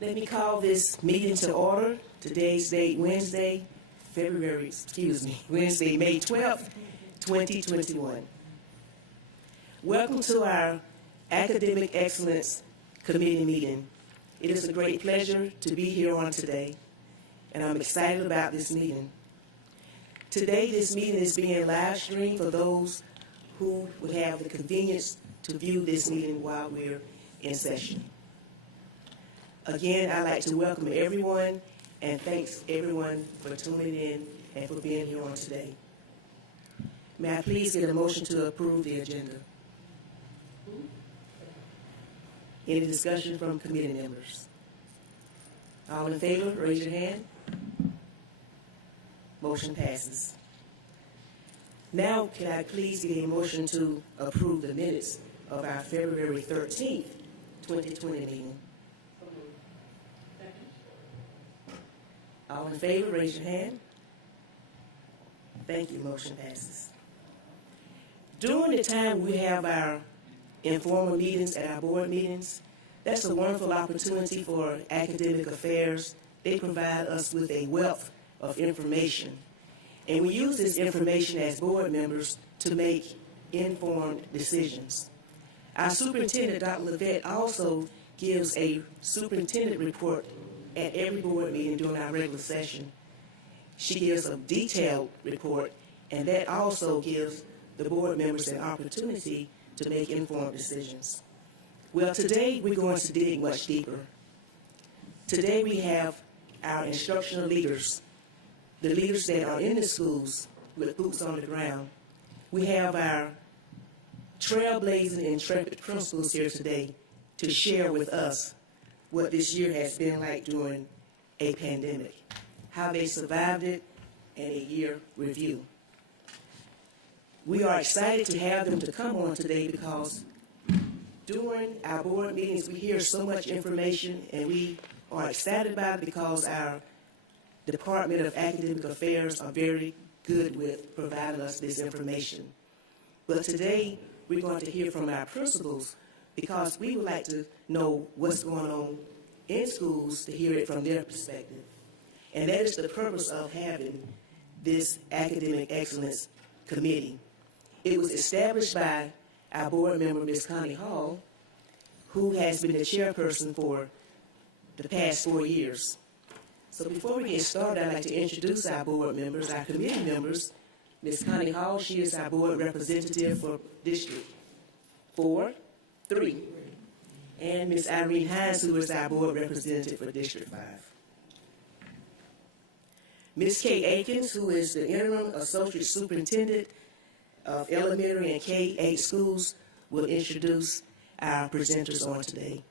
Let me call this meeting to order. Today's date, Wednesday, May 12th, 2021. Welcome to our Academic Excellence Committee meeting. It is a great pleasure to be here on today, and I'm excited about this meeting. Today, this meeting is being live streamed for those who would have the convenience to view this meeting while we're in session. Again, I'd like to welcome everyone and thanks everyone for tuning in and for being here on today. May I please get a motion to approve the agenda? Any discussion from committee members? All in favor, raise your hand. Motion passes. Now, can I please get a motion to approve the minutes of our February 13th, 2020 meeting? All in favor, raise your hand. Thank you, motion passes. During the time we have our informal meetings at our board meetings, that's a wonderful opportunity for academic affairs. They provide us with a wealth of information. And we use this information as board members to make informed decisions. Our superintendent, Dr. Levette, also gives a superintendent report at every board meeting during our regular session. She gives a detailed report, and that also gives the board members an opportunity to make informed decisions. Well, today we're going to dig much deeper. Today we have our instructional leaders, the leaders that are in the schools with boots on the ground. We have our trailblazing and intrepid principals here today to share with us what this year has been like during a pandemic, how they survived it, and a year review. We are excited to have them to come on today because during our board meetings we hear so much information, and we are excited about it because our Department of Academic Affairs are very good with providing us this information. But today we're going to hear from our principals because we would like to know what's going on in schools to hear it from their perspective. And that is the purpose of having this Academic Excellence Committee. It was established by our board member, Ms. Connie Hall, who has been the chairperson for the past 4 years. So before we get started, I'd like to introduce our board members, our committee members. Ms. Connie Hall, she is our board representative for District 3. And Ms. Irene Hines, who is our board representative for District 5. Ms. Kay Akins, who is the interim associate superintendent of elementary and K-8 schools, will introduce our presenters on today.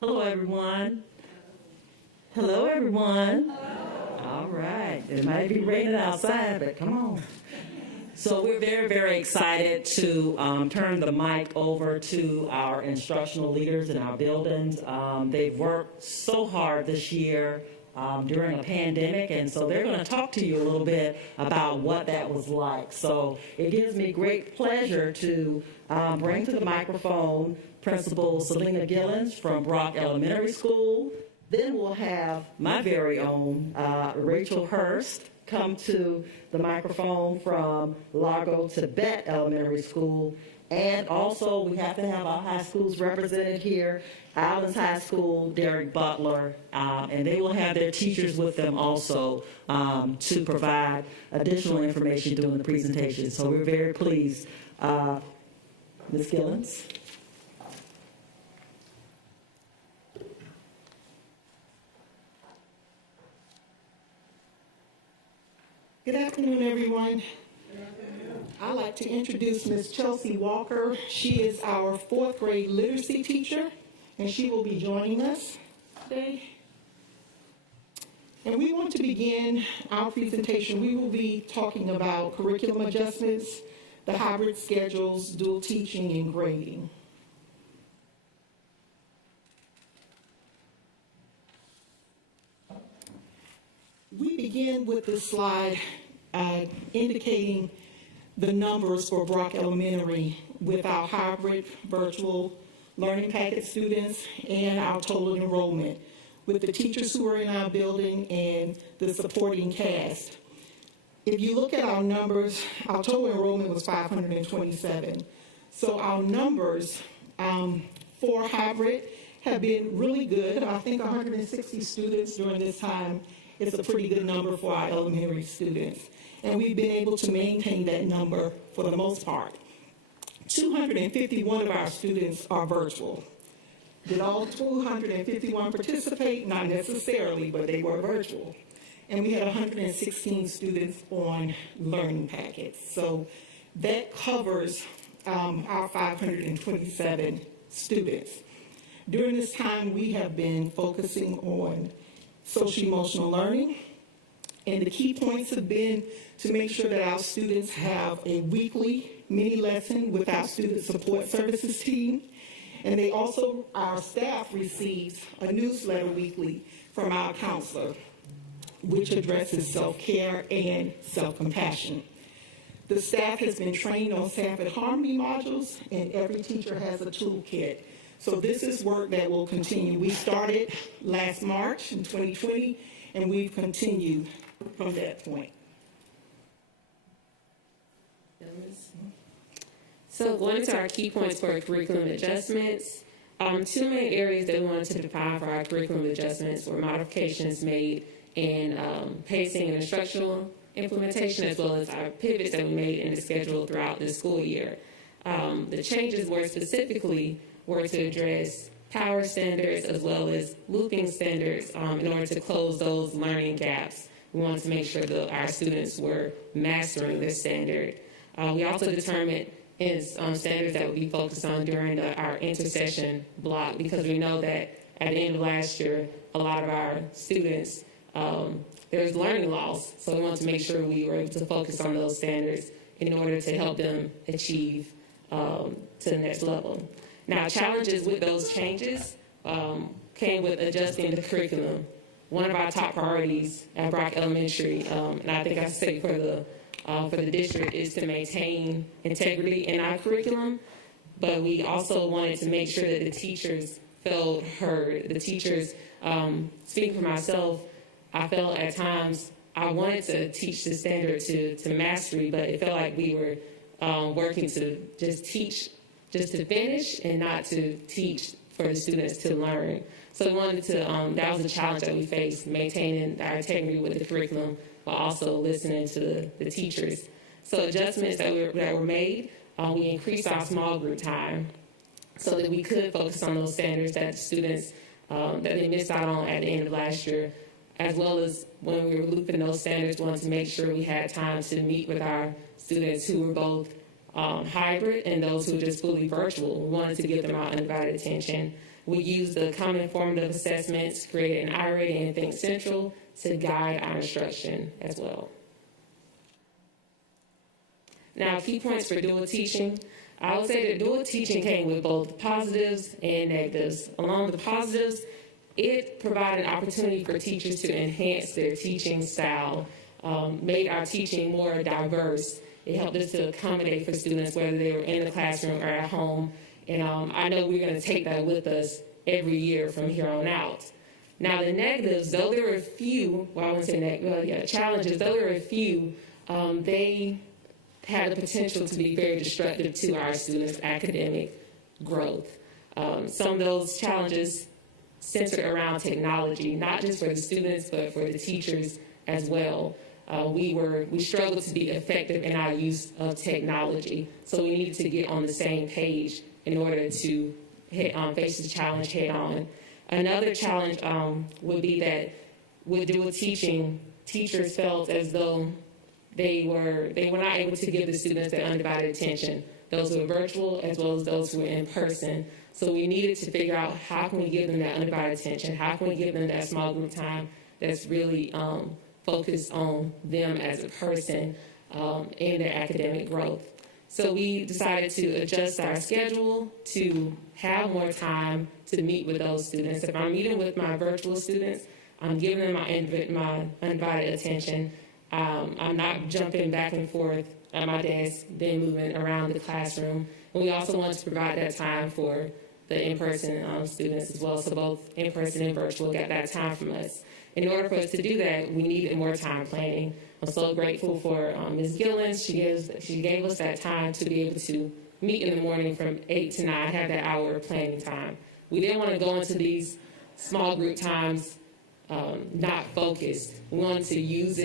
Hello, everyone. Hello, everyone. Hello. All right. It might be raining outside, but come on. So we're very, very excited to turn the mic over to our instructional leaders in our buildings. They've worked so hard this year during a pandemic, and so they're going to talk to you a little bit about what that was like. So it gives me great pleasure to bring to the microphone Principal Selena Gillian from Brock Elementary School. Then we'll have my very own Rachel Hurst come to the microphone from Largo Tibet Elementary School. And also we have to have our high schools represented here, Islands High School, Derek Butler, and they will have their teachers with them also to provide additional information during the presentation. So we're very pleased. Ms. Gillian. Good afternoon, everyone. I'd like to introduce Ms. Chelsea Walker. She is our 4th grade literacy teacher, and she will be joining us today. And we want to begin our presentation. We will be talking about curriculum adjustments, the hybrid schedules, dual teaching, and grading. We begin with this slide indicating the numbers for Brock Elementary with our hybrid virtual learning packet students and our total enrollment. with the teachers who are in our building and the supporting cast. If you look at our numbers, our total enrollment was 527. So our numbers for hybrid have been really good. I think 160 students during this time is a pretty good number for our elementary students. And we've been able to maintain that number for the most part. 251 of our students are virtual. Did all 251 participate? Not necessarily, but they were virtual. And we had 116 students on learning packets. So that covers our 527 students. During this time, we have been focusing on social emotional learning, and the key points have been to make sure that our students have a weekly mini lesson with our student support services team, and they also, our staff receives a newsletter weekly from our counselor, which addresses self-care and self-compassion. The staff has been trained on Staff at Harmony modules, and every teacher has a toolkit. So this is work that will continue. We started last March in 2020, and we've continued from that point. So going to our key points for curriculum adjustments, two main areas that we wanted to define for our curriculum adjustments were modifications made in pacing and instructional implementation, as well as our pivots that we made in the schedule throughout the school year. The changes were specifically to address power standards as well as looping standards in order to close those learning gaps. We wanted to make sure that our students were mastering this standard. We also determined standards that would be focused on during our intercession block, because we know that at the end of last year, a lot of our students, there's learning loss. So we wanted to make sure we were able to focus on those standards in order to help them achieve to the next level. Now, challenges with those changes came with adjusting the curriculum. One of our top priorities at Brock Elementary, and I think I say for the district, is to maintain integrity in our curriculum, but we also wanted to make sure that the teachers felt heard. The teachers, speaking for myself, I felt at times I wanted to teach the standard to mastery, but it felt like we were working to just teach just to finish and not to teach for the students to learn. So we wanted to, that was a challenge that we faced, maintaining our integrity with the curriculum, but also listening to the teachers. So adjustments that were made, we increased our small group time so that we could focus on those standards that the students, that they missed out on at the end of last year, as well as when we were looping those standards, we wanted to make sure we had time to meet with our students who were both hybrid and those who were just fully virtual. We wanted to give them our undivided attention. We used the common formative assessments, created an IRA and Think Central to guide our instruction as well. Now, key points for dual teaching. I would say that dual teaching came with both positives and negatives. Along with the positives, it provided an opportunity for teachers to enhance their teaching style, made our teaching more diverse. It helped us to accommodate for students, whether they were in the classroom or at home. And I know we're going to take that with us every year from here on out. Now, the negatives, though there were a few, challenges, though there were a few, they had the potential to be very destructive to our students' academic growth. Some of those challenges centered around technology, not just for the students, but for the teachers as well. We struggled to be effective in our use of technology, so we needed to get on the same page in order to face the challenge head on. Another challenge would be that with dual teaching, teachers felt as though they were not able to give the students their undivided attention, those who were virtual as well as those who were in person. So we needed to figure out how can we give them that undivided attention, how can we give them that small group time that's really focused on them as a person and their academic growth. So we decided to adjust our schedule to have more time to meet with those students. If I'm meeting with my virtual students, I'm giving them my undivided attention. I'm not jumping back and forth at my desk, then moving around the classroom. And we also want to provide that time for the in-person students as well. So both in-person and virtual got that time from us. In order for us to do that, we needed more time planning. I'm so grateful for Ms. Gillian. She gave us that time to be able to meet in the morning from 8 to 9, have that hour of planning time. We didn't want to go into these small group times not focused. We wanted to use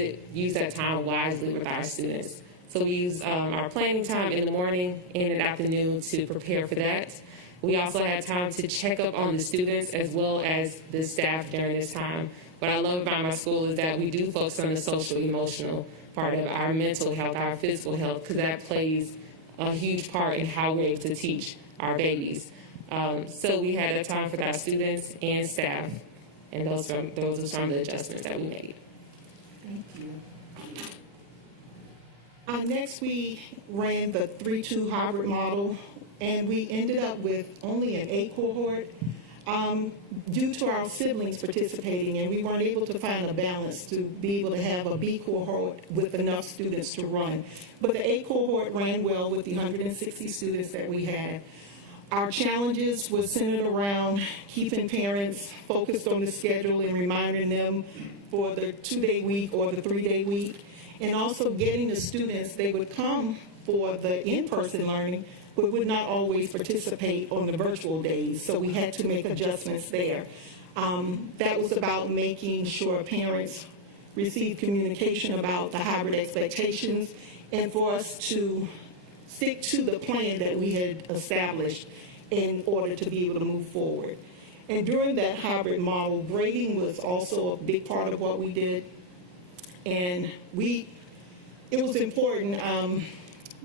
that time wisely with our students. So we use our planning time in the morning and in the afternoon to prepare for that. We also had time to check up on the students as well as the staff during this time. What I love about my school is that we do focus on the social, emotional part of our mental health, our physical health, because that plays a huge part in how we're able to teach our babies. So we had a time for our students and staff, and those are some of the adjustments that we made. Thank you. Next, we ran the 3-2 hybrid model, and we ended up with only an A cohort due to our siblings participating, and we weren't able to find a balance to be able to have a B cohort with enough students to run. But the A cohort ran well with the 160 students that we had. Our challenges were centered around keeping parents focused on the schedule and reminding them for the 2-day week or the 3-day week, and also getting the students, they would come for the in-person learning, but would not always participate on the virtual days, so we had to make adjustments there. That was about making sure parents received communication about the hybrid expectations and for us to stick to the plan that we had established in order to be able to move forward. And during that hybrid model, grading was also a big part of what we did. And it was important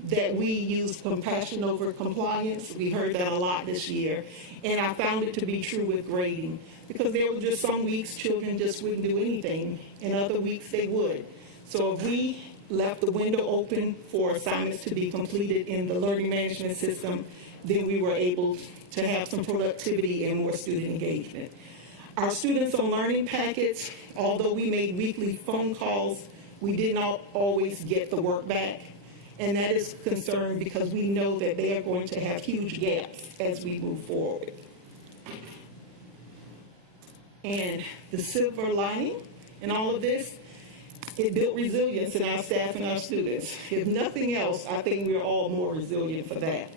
that we use compassion over compliance. We heard that a lot this year. And I found it to be true with grading, because there were just some weeks children just wouldn't do anything, and other weeks they would. So if we left the window open for assignments to be completed in the learning management system, then we were able to have some productivity and more student engagement. Our students on learning packets, although we made weekly phone calls, we did not always get the work back. And that is a concern because we know that they are going to have huge gaps as we move forward. And the silver lining in all of this, it built resilience in our staff and our students. If nothing else, I think we're all more resilient for that.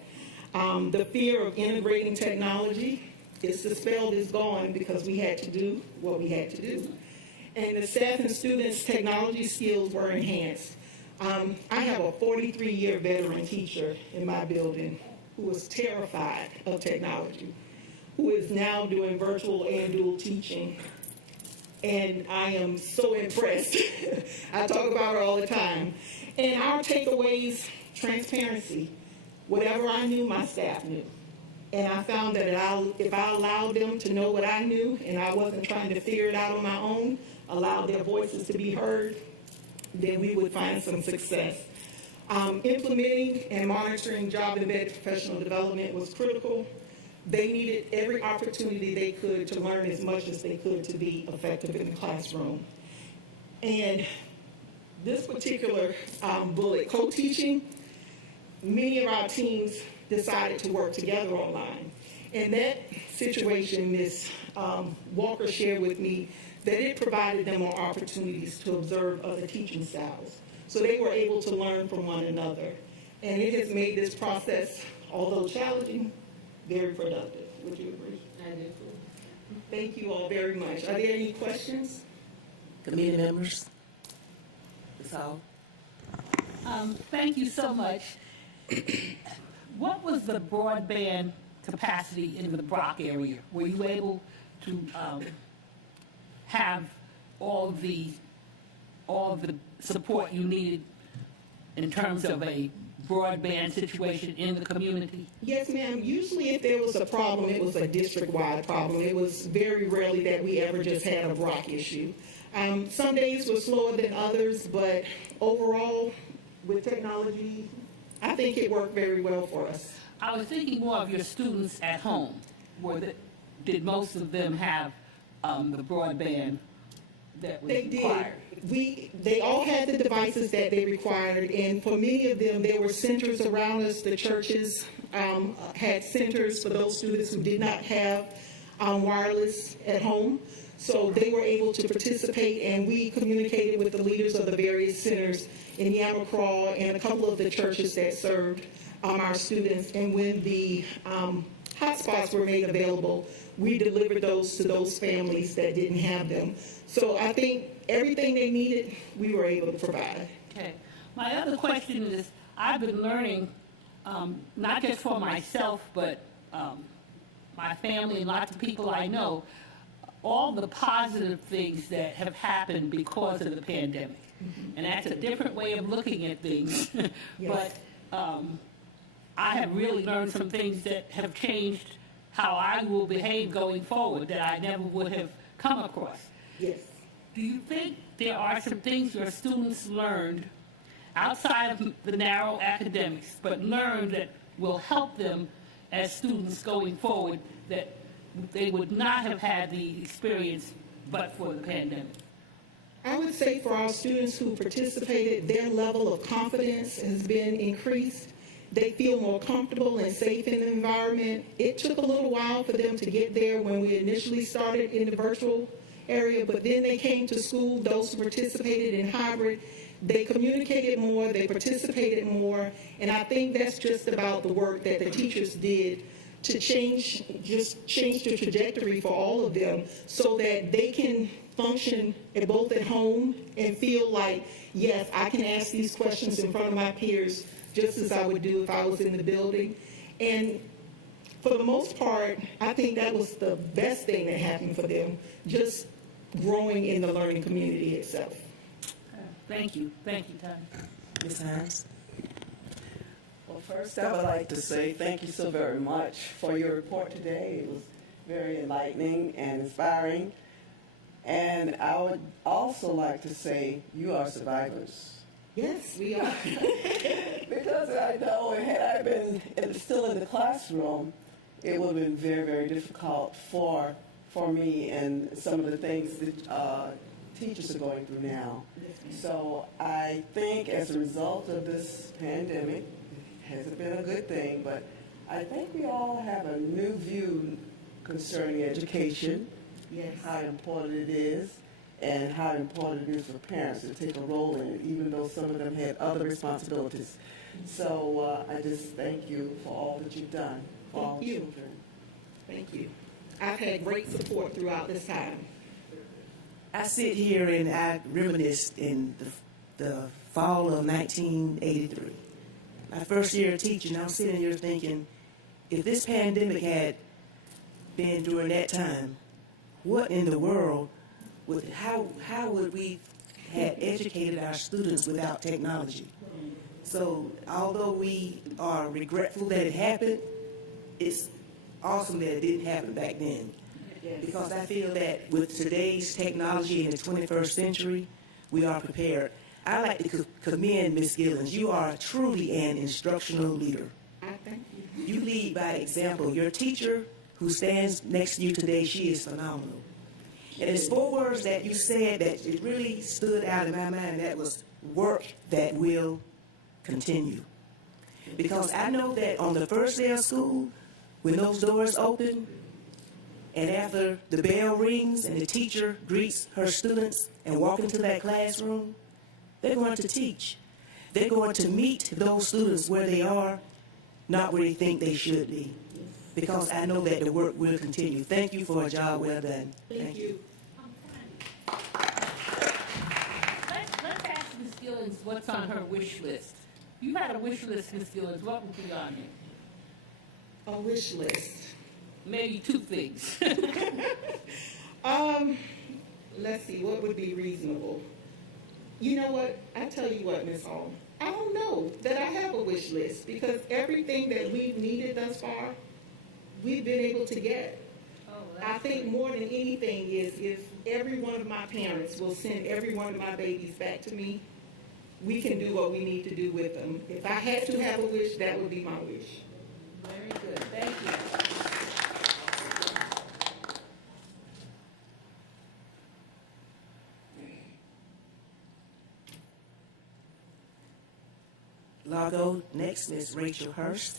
The fear of integrating technology is dispelled, is gone, because we had to do what we had to do. And the staff and students' technology skills were enhanced. I have a 43-year veteran teacher in my building who was terrified of technology, who is now doing virtual and dual teaching. And I am so impressed. I talk about her all the time. And our takeaways, transparency. Whatever I knew, my staff knew. And I found that if I allowed them to know what I knew and I wasn't trying to figure it out on my own, allowed their voices to be heard, then we would find some success. Implementing and monitoring job-embedded professional development was critical. They needed every opportunity they could to learn as much as they could to be effective in the classroom. And this particular bullet, co-teaching, many of our teams decided to work together online. In that situation, Ms. Walker shared with me that it provided them more opportunities to observe other teaching styles. So they were able to learn from one another. And it has made this process, although challenging, very productive. Would you agree? I do. Thank you all very much. Are there any questions? Committee members? That's all. Thank you so much. What was the broadband capacity in the Brock area? Were you able to have all the support you needed in terms of a broadband situation in the community? Yes, ma'am. Usually if there was a problem, it was a district-wide problem. It was very rarely that we ever just had a Brock issue. Some days were slower than others, but overall, with technology, I think it worked very well for us. I was thinking more of your students at home. Did most of them have the broadband that was They required? did. They all had the devices that they required, and for many of them, there were centers around us. The churches had centers for those students who did not have wireless at home. So they were able to participate, and we communicated with the leaders of the various centers in Yamacraw and a couple of the churches that served our students. And when the hotspots were made available, we delivered those to those families that didn't have them. So I think everything they needed, we were able to provide. Okay. My other question is, I've been learning, not just for myself, but my family and lots of people I know, all the positive things that have happened because of the pandemic. And that's a different way of looking at things. Yes. But I have really learned some things that have changed how I will behave going forward that I never would have come across. Yes. Do you think there are some things your students learned outside of the narrow academics, but learned that will help them as students going forward that they would not have had the experience but for the pandemic? I would say for our students who participated, their level of confidence has been increased. They feel more comfortable and safe in the environment. It took a little while for them to get there when we initially started in the virtual area, but then they came to school. Those who participated in hybrid, they communicated more, they participated more, and I think that's just about the work that the teachers did to change the trajectory for all of them so that they can function both at home and feel like, yes, I can ask these questions in front of my peers just as I would do if I was in the building. And for the most part, I think that was the best thing that happened for them, just growing in the learning community itself. Thank you. Thank you, Tanya. Ms. Hines? Well, first, I would like to say thank you so very much for your report today. It was very enlightening and inspiring. And I would also like to say you are survivors. Yes, we are. Because I know had I been still in the classroom, it would have been very, very difficult for me and some of the things that teachers are going through now. So I think as a result of this pandemic, it hasn't been a good thing, but I think we all have a new view concerning education, Yes. how important it is, and how important it is for parents to take a role in it, even though some of them had other responsibilities. So I just thank you for all that you've done for all Thank you. children. Thank you. I've had great support throughout this time. I sit here and I reminisce in the fall of 1983. My first year of teaching, I'm sitting here thinking, if this pandemic had been during that time, what in the world how would we have educated our students without technology? So although we are regretful that it happened, it's awesome that it didn't happen back then. Because I feel that with today's technology in the 21st century, we are prepared. I like to commend Ms. Gillian. You are truly an instructional leader. I thank you. You lead by example. Your teacher who stands next to you today, she is phenomenal. And there's 4 words that you said that it really stood out in my mind, and that was work that will continue. Because I know that on the first day of school, when those doors open, and after the bell rings and the teacher greets her students and walk into that classroom, they're going to teach. They're going to meet those students where they are, not where they think they should be. Because I know that the work will continue. Thank you for a job well done. Thank you. Let's ask Ms. Gillens what's on her wish list. You had a wish list, Ms. Gillens. What would be on it? A wish list. Maybe 2 things. Let's see, what would be reasonable? You know what? I tell you what, Ms. Hall, I don't know that I have a wish list because everything that we've needed thus far, we've been able to get. I think more than anything is if every one of my parents will send every one of my babies back to me, we can do what we need to do with them. If I had to have a wish, that would be my wish. Very good. Thank you. Largo. Next, Ms. Rachel Hurst.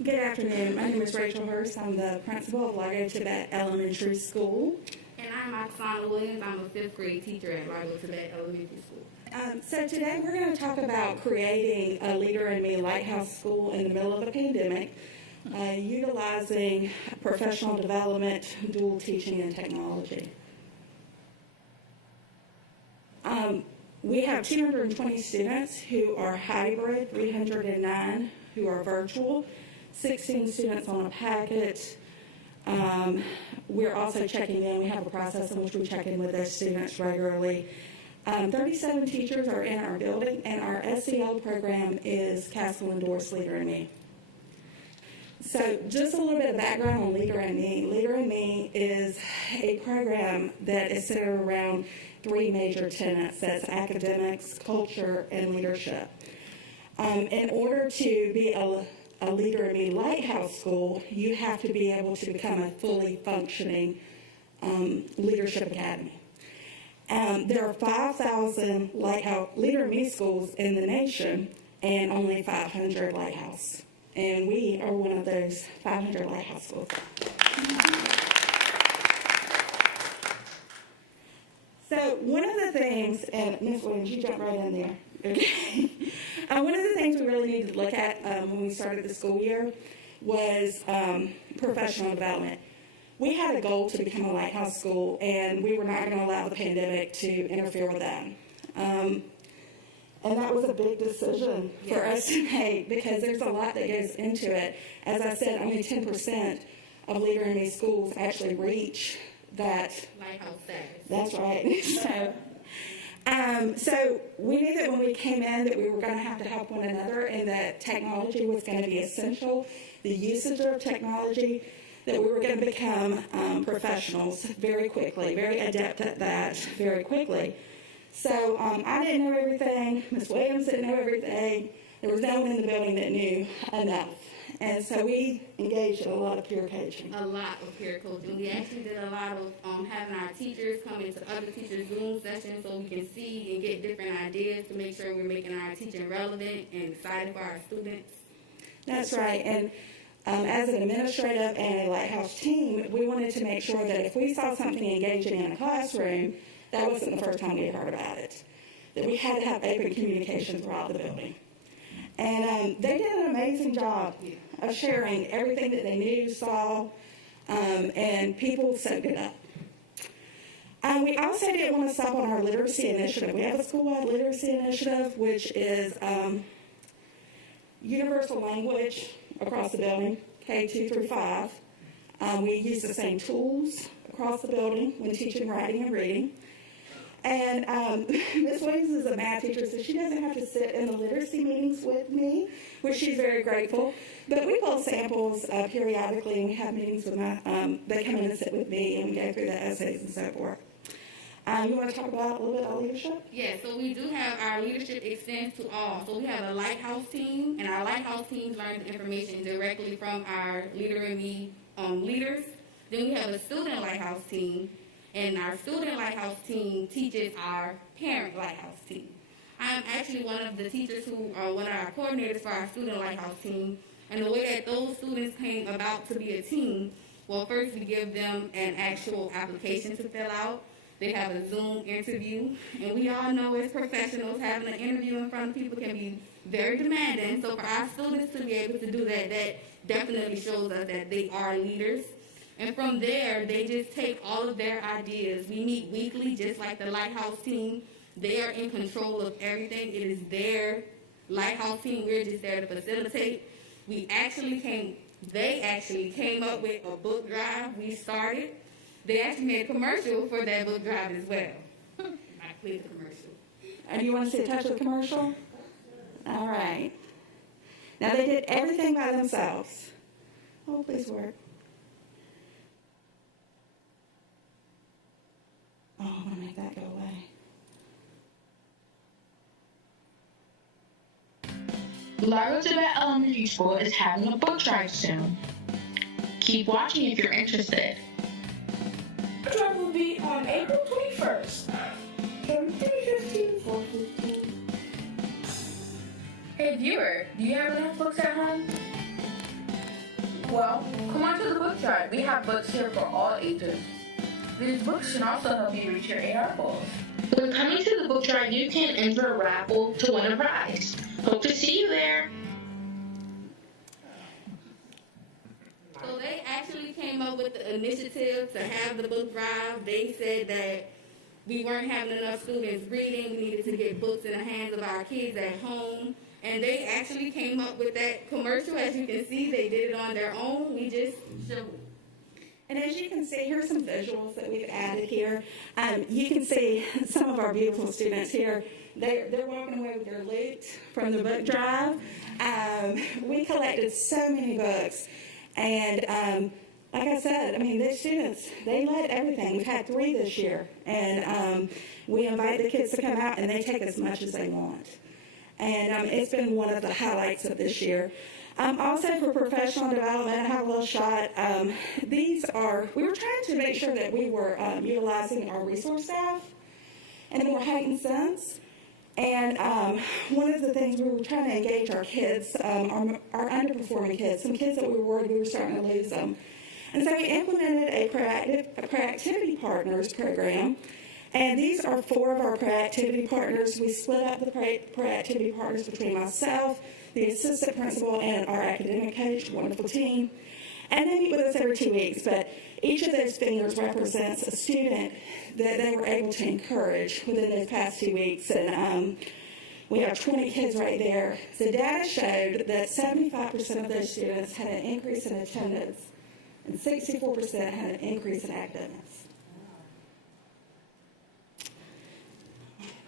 Good afternoon. My name is Rachel Hurst. I'm the principal of Largo Tibet Elementary School. And I'm Oksana Williams. I'm a fifth grade teacher at Largo Tibet Elementary School. So today we're going to talk about creating a Leader in Me Lighthouse School in the middle of a pandemic, utilizing professional development, dual teaching, and technology. We have 220 students who are hybrid, 309 who are virtual, 16 students on a packet. We're also checking in. We have a process in which we check in with those students regularly. 37 teachers are in our building, and our SEL program is Castle Endorsed Leader in Me. So just a little bit of background on Leader in Me. Leader in Me is a program that is centered around three major tenets. That's academics, culture, and leadership. In order to be a Leader in Me Lighthouse School, you have to be able to become a fully functioning leadership academy. There are 5,000 Leader in Me schools in the nation and only 500 Lighthouse. And we are one of those 500 Lighthouse schools. So one of the things, and Ms. Williams, you jump right in there. Okay. One of the things we really needed to look at when we started the school year was professional development. We had a goal to become a Lighthouse school, and we were not going to allow the pandemic to interfere with that. And that was a big decision for us to make because there's a lot that goes into it. As I said, only 10% of Leader in Me schools actually reach that. Lighthouse status. That's right. So we knew that when we came in that we were going to have to help one another and that technology was going to be essential, the usage of technology, that we were going to become professionals very quickly, very adept at that very quickly. So I didn't know everything. Ms. Williams didn't know everything. There was no one in the building that knew enough. And so we engaged in a lot of peer coaching. A lot of peer coaching. We actually did a lot of having our teachers come into other teachers' Zoom sessions so we can see and get different ideas to make sure we're making our teaching relevant and exciting for our students. That's right. And as an administrative and a Lighthouse team, we wanted to make sure that if we saw something engaging in a classroom, that wasn't the first time we had heard about it, that we had to have open communication throughout the building. And they did an amazing job of sharing everything that they knew, saw, and people soaked it up. We also didn't want to stop on our literacy initiative. We have a school-wide literacy initiative, which is universal language across the building, K2 through 5. We use the same tools across the building when teaching writing and reading. And Ms. Williams is a math teacher, so she doesn't have to sit in the literacy meetings with me, which she's very grateful. But we pull samples periodically, and we have meetings with they come in and sit with me, and we go through the essays and so forth. You want to talk about a little bit about leadership? Yeah, so we do have our leadership extends to all. So we have a Lighthouse team, and our Lighthouse teams learn the information directly from our Leader in Me leaders. Then we have a student Lighthouse team, and our student Lighthouse team teaches our parent Lighthouse team. I'm actually one of the teachers who are one of our coordinators for our student Lighthouse team, and the way that those students came about to be a team, well, first we give them an actual application to fill out. They have a Zoom interview, and we all know as professionals, having an interview in front of people can be very demanding. So for our students to be able to do that, that definitely shows us that they are leaders. And from there, they just take all of their ideas. We meet weekly, just like the Lighthouse team. They are in control of everything. It is their Lighthouse team. We're just there to facilitate. They actually came up with a book drive we started. They actually made a commercial for that book drive as well. I played the commercial. And you want to see a touch of the commercial? All right. Now, they did everything by themselves. Oh, please work. Oh, I want to make that go away. Largo Tibet Elementary School is having a book drive soon. Keep watching if you're interested. The drive will be on April 21st from 3:15 to 4:15. Hey viewer, do you have enough books at home? Well, come on to the book drive. We have books here for all ages. These books can also help you reach your AR goals. When coming to the book drive, you can enter a raffle to win a prize. Hope to see you there. So they actually came up with the initiative to have the book drive. They said that we weren't having enough students reading. We needed to get books in the hands of our kids at home. And they actually came up with that commercial. As you can see, they did it on their own. We just showed. And as you can see, here's some visuals that we've added here. You can see some of our beautiful students here. They're walking away with their loot from the book drive. We collected so many books. And like I said, I mean, these students, they led everything. We've had 3 this year. And we invite the kids to come out, and they take as much as they want. And it's been one of the highlights of this year. Also for professional development, I have a little shot. We were trying to make sure that we were utilizing our resource staff in a more heightened sense. And one of the things we were trying to engage our kids, our underperforming kids, some kids that we were worried we were starting to lose them. And so we implemented a Proactivity Partners program. And these are 4 of our Proactivity Partners. We split up the Proactivity Partners between myself, the assistant principal, and our academic coach, wonderful team. And they meet with us every 2 weeks. But each of those fingers represents a student that they were able to encourage within those past 2 weeks. And we have 20 kids right there. The data showed that 75% of those students had an increase in attendance, and 64% had an increase in academics.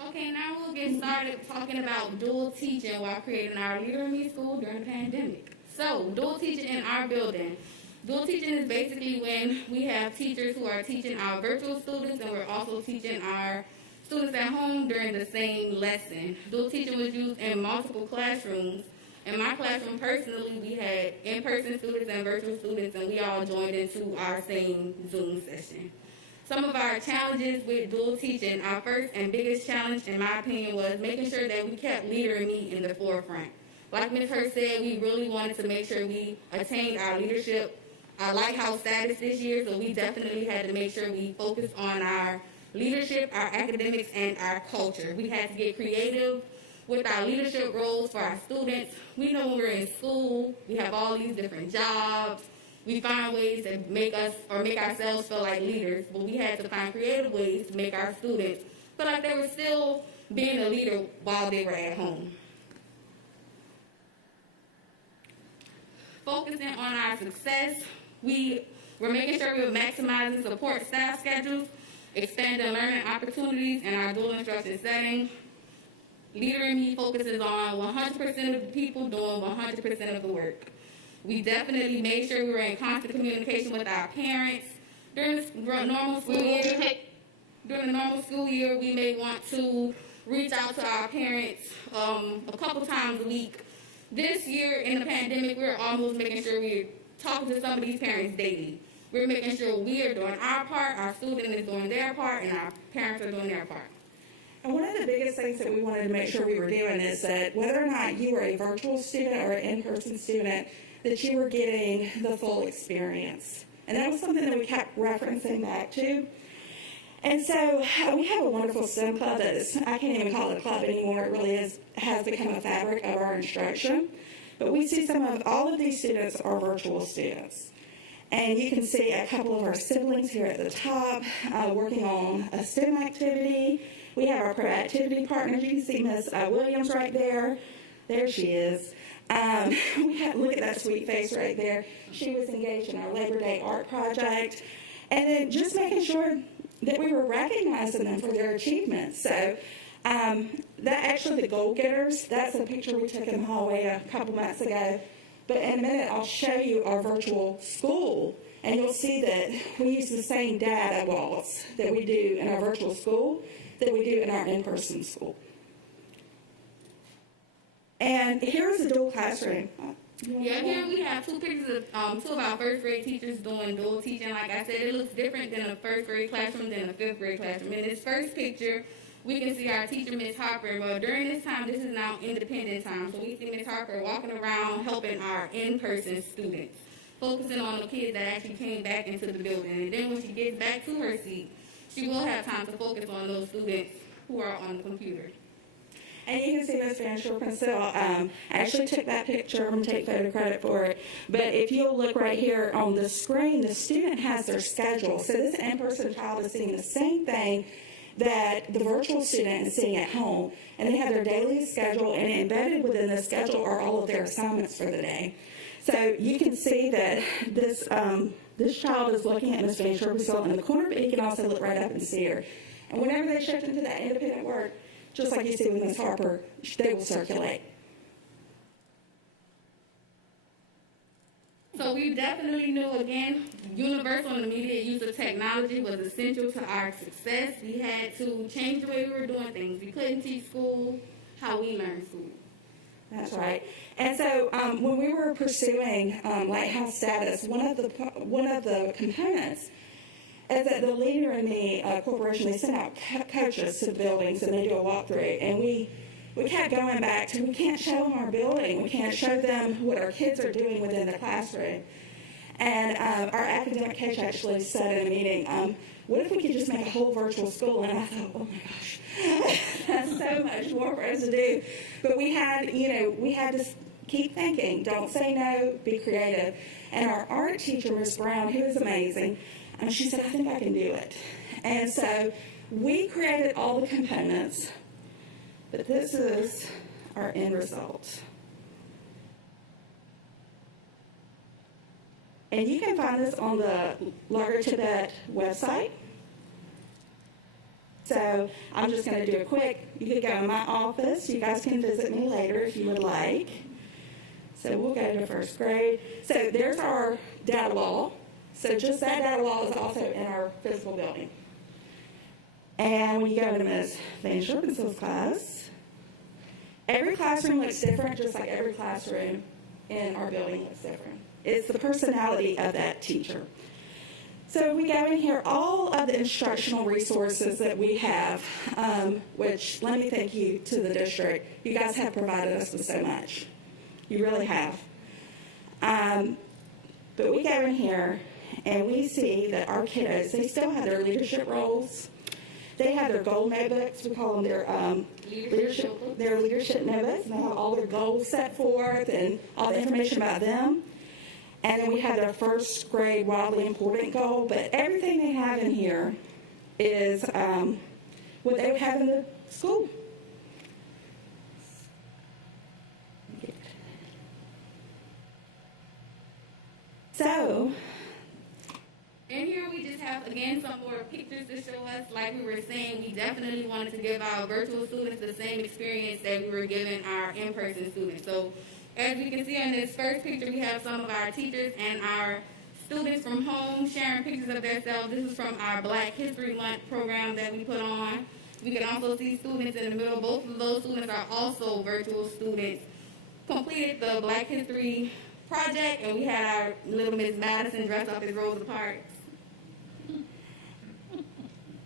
Okay, now we'll get started talking about dual teaching while creating our Leader in Me school during the pandemic. So, dual teaching in our building. Dual teaching is basically when we have teachers who are teaching our virtual students, and we're also teaching our students at home during the same lesson. Dual teaching was used in multiple classrooms. In my classroom personally, we had in-person students and virtual students, and we all joined into our same Zoom session. Some of our challenges with dual teaching, our first and biggest challenge, in my opinion, was making sure that we kept Leader in Me in the forefront. Like Ms. Hurst said, we really wanted to make sure we attained our leadership, our lighthouse status this year, so we definitely had to make sure we focused on our leadership, our academics, and our culture. We had to get creative with our leadership roles for our students. We know when we're in school, we have all these different jobs. We find ways to make us or make ourselves feel like leaders, but we had to find creative ways to make our students feel like they were still being a leader while they were at home. Focusing on our success, we were making sure we were maximizing support staff schedules, expanding learning opportunities in our dual instruction setting. Leader in Me focuses on 100% of the people doing 100% of the work. We definitely made sure we were in constant communication with our parents. During the normal school year, we may want to reach out to our parents a couple times a week. This year, in the pandemic, we're almost making sure we're talking to some of these parents daily. We're making sure we are doing our part, our student is doing their part, and our parents are doing their part. And one of the biggest things that we wanted to make sure we were doing is that whether or not you were a virtual student or an in-person student, that you were getting the full experience. And that was something that we kept referencing back to. And so we have a wonderful STEM club that is, I can't even call it a club anymore. It really has become a fabric of our instruction. But we see all of these students are virtual students. And you can see a couple of our siblings here at the top working on a STEM activity. We have our Proactivity Partners. You can see Ms. Williams right there. There she is. Look at that sweet face right there. She was engaged in our Labor Day art project. And then just making sure that we were recognizing them for their achievements. So that actually, the goal getters, that's a picture we took in the hallway a couple months ago. But in a minute, I'll show you our virtual school, and you'll see that we use the same data walls that we do in our virtual school that we do in our in-person school. And here's a dual classroom. Yeah, here we have two pictures of two of our first grade teachers doing dual teaching. Like I said, it looks different than a first grade classroom than a fifth grade classroom. In this first picture, we can see our teacher, Miss Harper. Well, during this time, this is now independent time. So we see Miss Harper walking around helping our in-person students, focusing on the kids that actually came back into the building. And then when she gets back to her seat, she will have time to focus on those students who are on the computer. And you can see Ms. Van Schorpensil, I actually took that picture. I'm going to take photo credit for it. But if you'll look right here on the screen, the student has their schedule. So this in-person child is seeing the same thing that the virtual student is seeing at home. And they have their daily schedule, and embedded within the schedule are all of their assignments for the day. So you can see that this child is looking at Ms. Van Schorpensil in the corner, but he can also look right up and see her. And whenever they shift into that independent work, just like you see with Ms. Harper, they will circulate. So we definitely knew, again, universal and immediate use of technology was essential to our success. We had to change the way we were doing things. We couldn't teach school how we learned school. That's right. And so when we were pursuing Lighthouse status, one of the components is that the Leader in Me Corporation, they send out coaches to the buildings, and they do a walkthrough. And we kept going back to, we can't show them our building. We can't show them what our kids are doing within the classroom. And our academic coach actually said in a meeting, what if we could just make a whole virtual school? And I thought, oh my gosh, that's so much more for us to do. But we had to keep thinking. Don't say no, be creative. And our art teacher, Ms. Brown, who is amazing, she said, I think I can do it. And so we created all the components, but this is our end result. And you can find this on the Largo Tibet website. So I'm just going to do a quick, you could go in my office. You guys can visit me later if you would like. So we'll go to first grade. So there's our data wall. So just that data wall is also in our physical building. And when you go into Ms. Van Schorpensil's class, every classroom looks different, just like every classroom in our building looks different. It's the personality of that teacher. So we go in here, all of the instructional resources that we have, which let me thank you to the district. You guys have provided us with so much. You really have. But we go in here, and we see that our kiddos, they still have their leadership roles. They have their goal notebooks. We call them their leadership notebooks. And they have all their goals set forth and all the information about them. And then we have their first grade wildly important goal. But everything they have in here is what they would have in the school. So, and here we just have, again, some more pictures to show us. Like we were saying, we definitely wanted to give our virtual students the same experience that we were giving our in-person students. So as we can see in this first picture, we have some of our teachers and our students from home sharing pictures of themselves. This is from our Black History Month program that we put on. We can also see students in the middle. Both of those students are also virtual students. Completed the Black History project, and we had our little Miss Madison dressed up as Rosa Parks.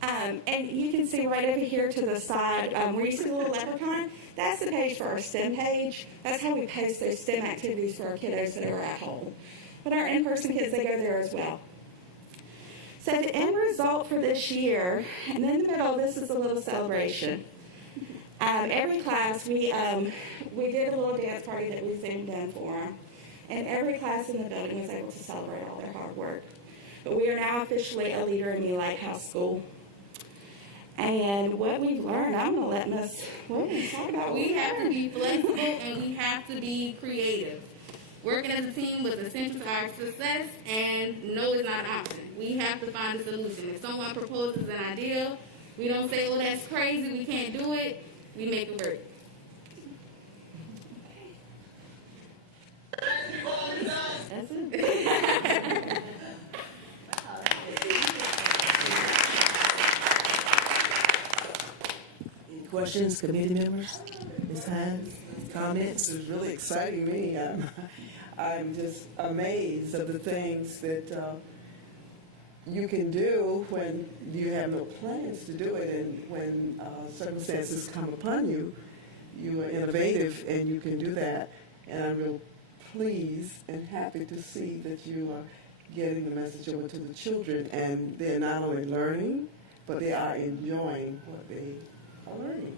And you can see right over here to the side, where you see the little leprechaun, that's the page for our STEM page. That's how we post those STEM activities for our kiddos that are at home. But our in-person kids, they go there as well. So the end result for this year, and in the middle, this is a little celebration. Every class, we did a little dance party that we zoomed in for them. And every class in the building was able to celebrate all their hard work. But we are now officially a Leader in Me Lighthouse School. And what we've learned, I'm going to let Ms. Williams talk about what we have to be flexible and we have to be creative. Working as a team was essential to our success, and no is not an option. We have to find a solution. If someone proposes an idea, we don't say, oh, that's crazy, we can't do it. We make it work. Any questions, committee members? Ms. Hines, comments? This is really exciting me. I'm just amazed of the things that you can do when you have no plans to do it, and when circumstances come upon you, you are innovative and you can do that. And I'm real pleased and happy to see that you are getting the message over to the children, and they're not only learning, but they are enjoying what they are learning.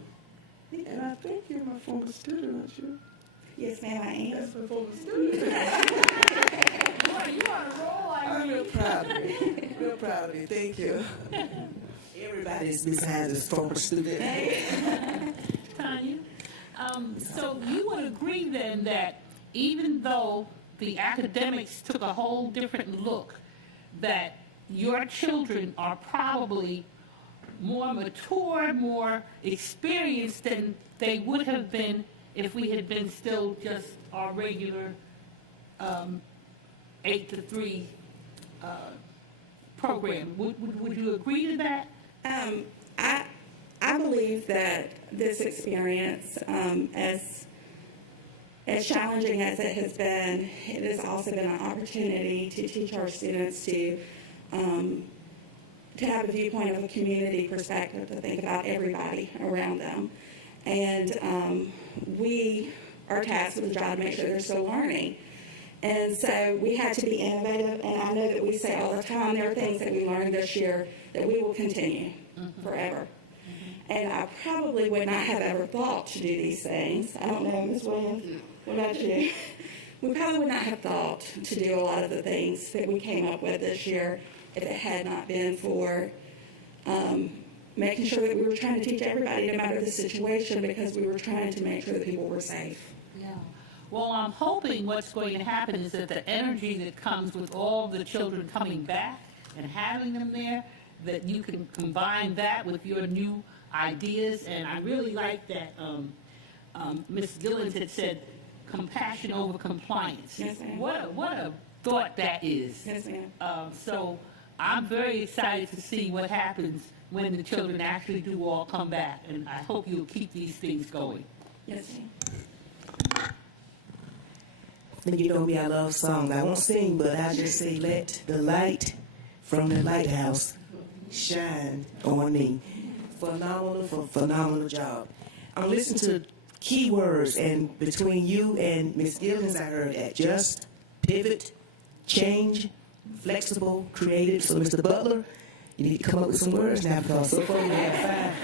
And I think you're my former student, aren't you? Yes, ma'am, I am. That's my former student. You on a roll, I'm real proud of you. Real proud of you. Thank you. Everybody's Ms. Hines' former student. Tanya. So you would agree then that even though the academics took a whole different look, that your children are probably more mature, more experienced than they would have been if we had been still just our regular 8 to 3 program. Would you agree to that? I believe that this experience, as challenging as it has been, it has also been an opportunity to teach our students to have a viewpoint of a community perspective, to think about everybody around them. And we are tasked with the job to make sure they're still learning. And so we had to be innovative, and I know that we say all the time there are things that we learned this year that we will continue forever. And I probably would not have ever thought to do these things. I don't know, Ms. Williams, what about you? We probably would not have thought to do a lot of the things that we came up with this year if it had not been for making sure that we were trying to teach everybody, no matter the situation, because we were trying to make sure that people were safe. Yeah. Well, I'm hoping what's going to happen is that the energy that comes with all the children coming back and having them there, that you can combine that with your new ideas. And I really like that Ms. Gillian had said compassion over compliance. Yes, ma'am. What a thought that is. Yes, ma'am. So I'm very excited to see what happens when the children actually do all come back. And I hope you'll keep these things going. Yes, ma'am. And you know me, I love songs. I won't sing, but I just say, let the light from the lighthouse shine on me. Phenomenal job. I'm listening to key words, and between you and Ms. Gillian, I heard adjust, pivot, change, flexible, creative. So, Mr. Butler, you need to come up with some words now, because so far we have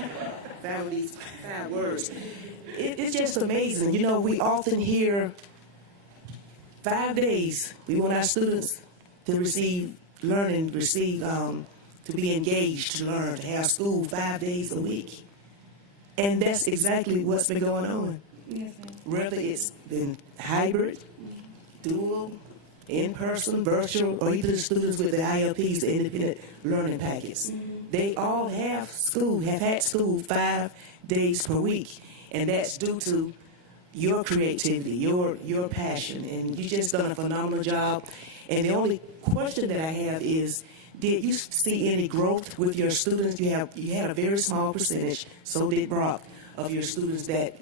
five of these 5 words. It's just amazing. You know, we often hear 5 days. We want our students to receive learning, to be engaged, to learn, to have school 5 days a week. And that's exactly what's been going on. Yes, ma'am. Whether it's been hybrid, dual, in-person, virtual, or even the students with the ILPs, the independent learning packets. They all have had school 5 days per week. And that's due to your creativity, your passion, and you just done a phenomenal job. And the only question that I have is, did you see any growth with your students? You had a very small percentage, so did Brock, of your students that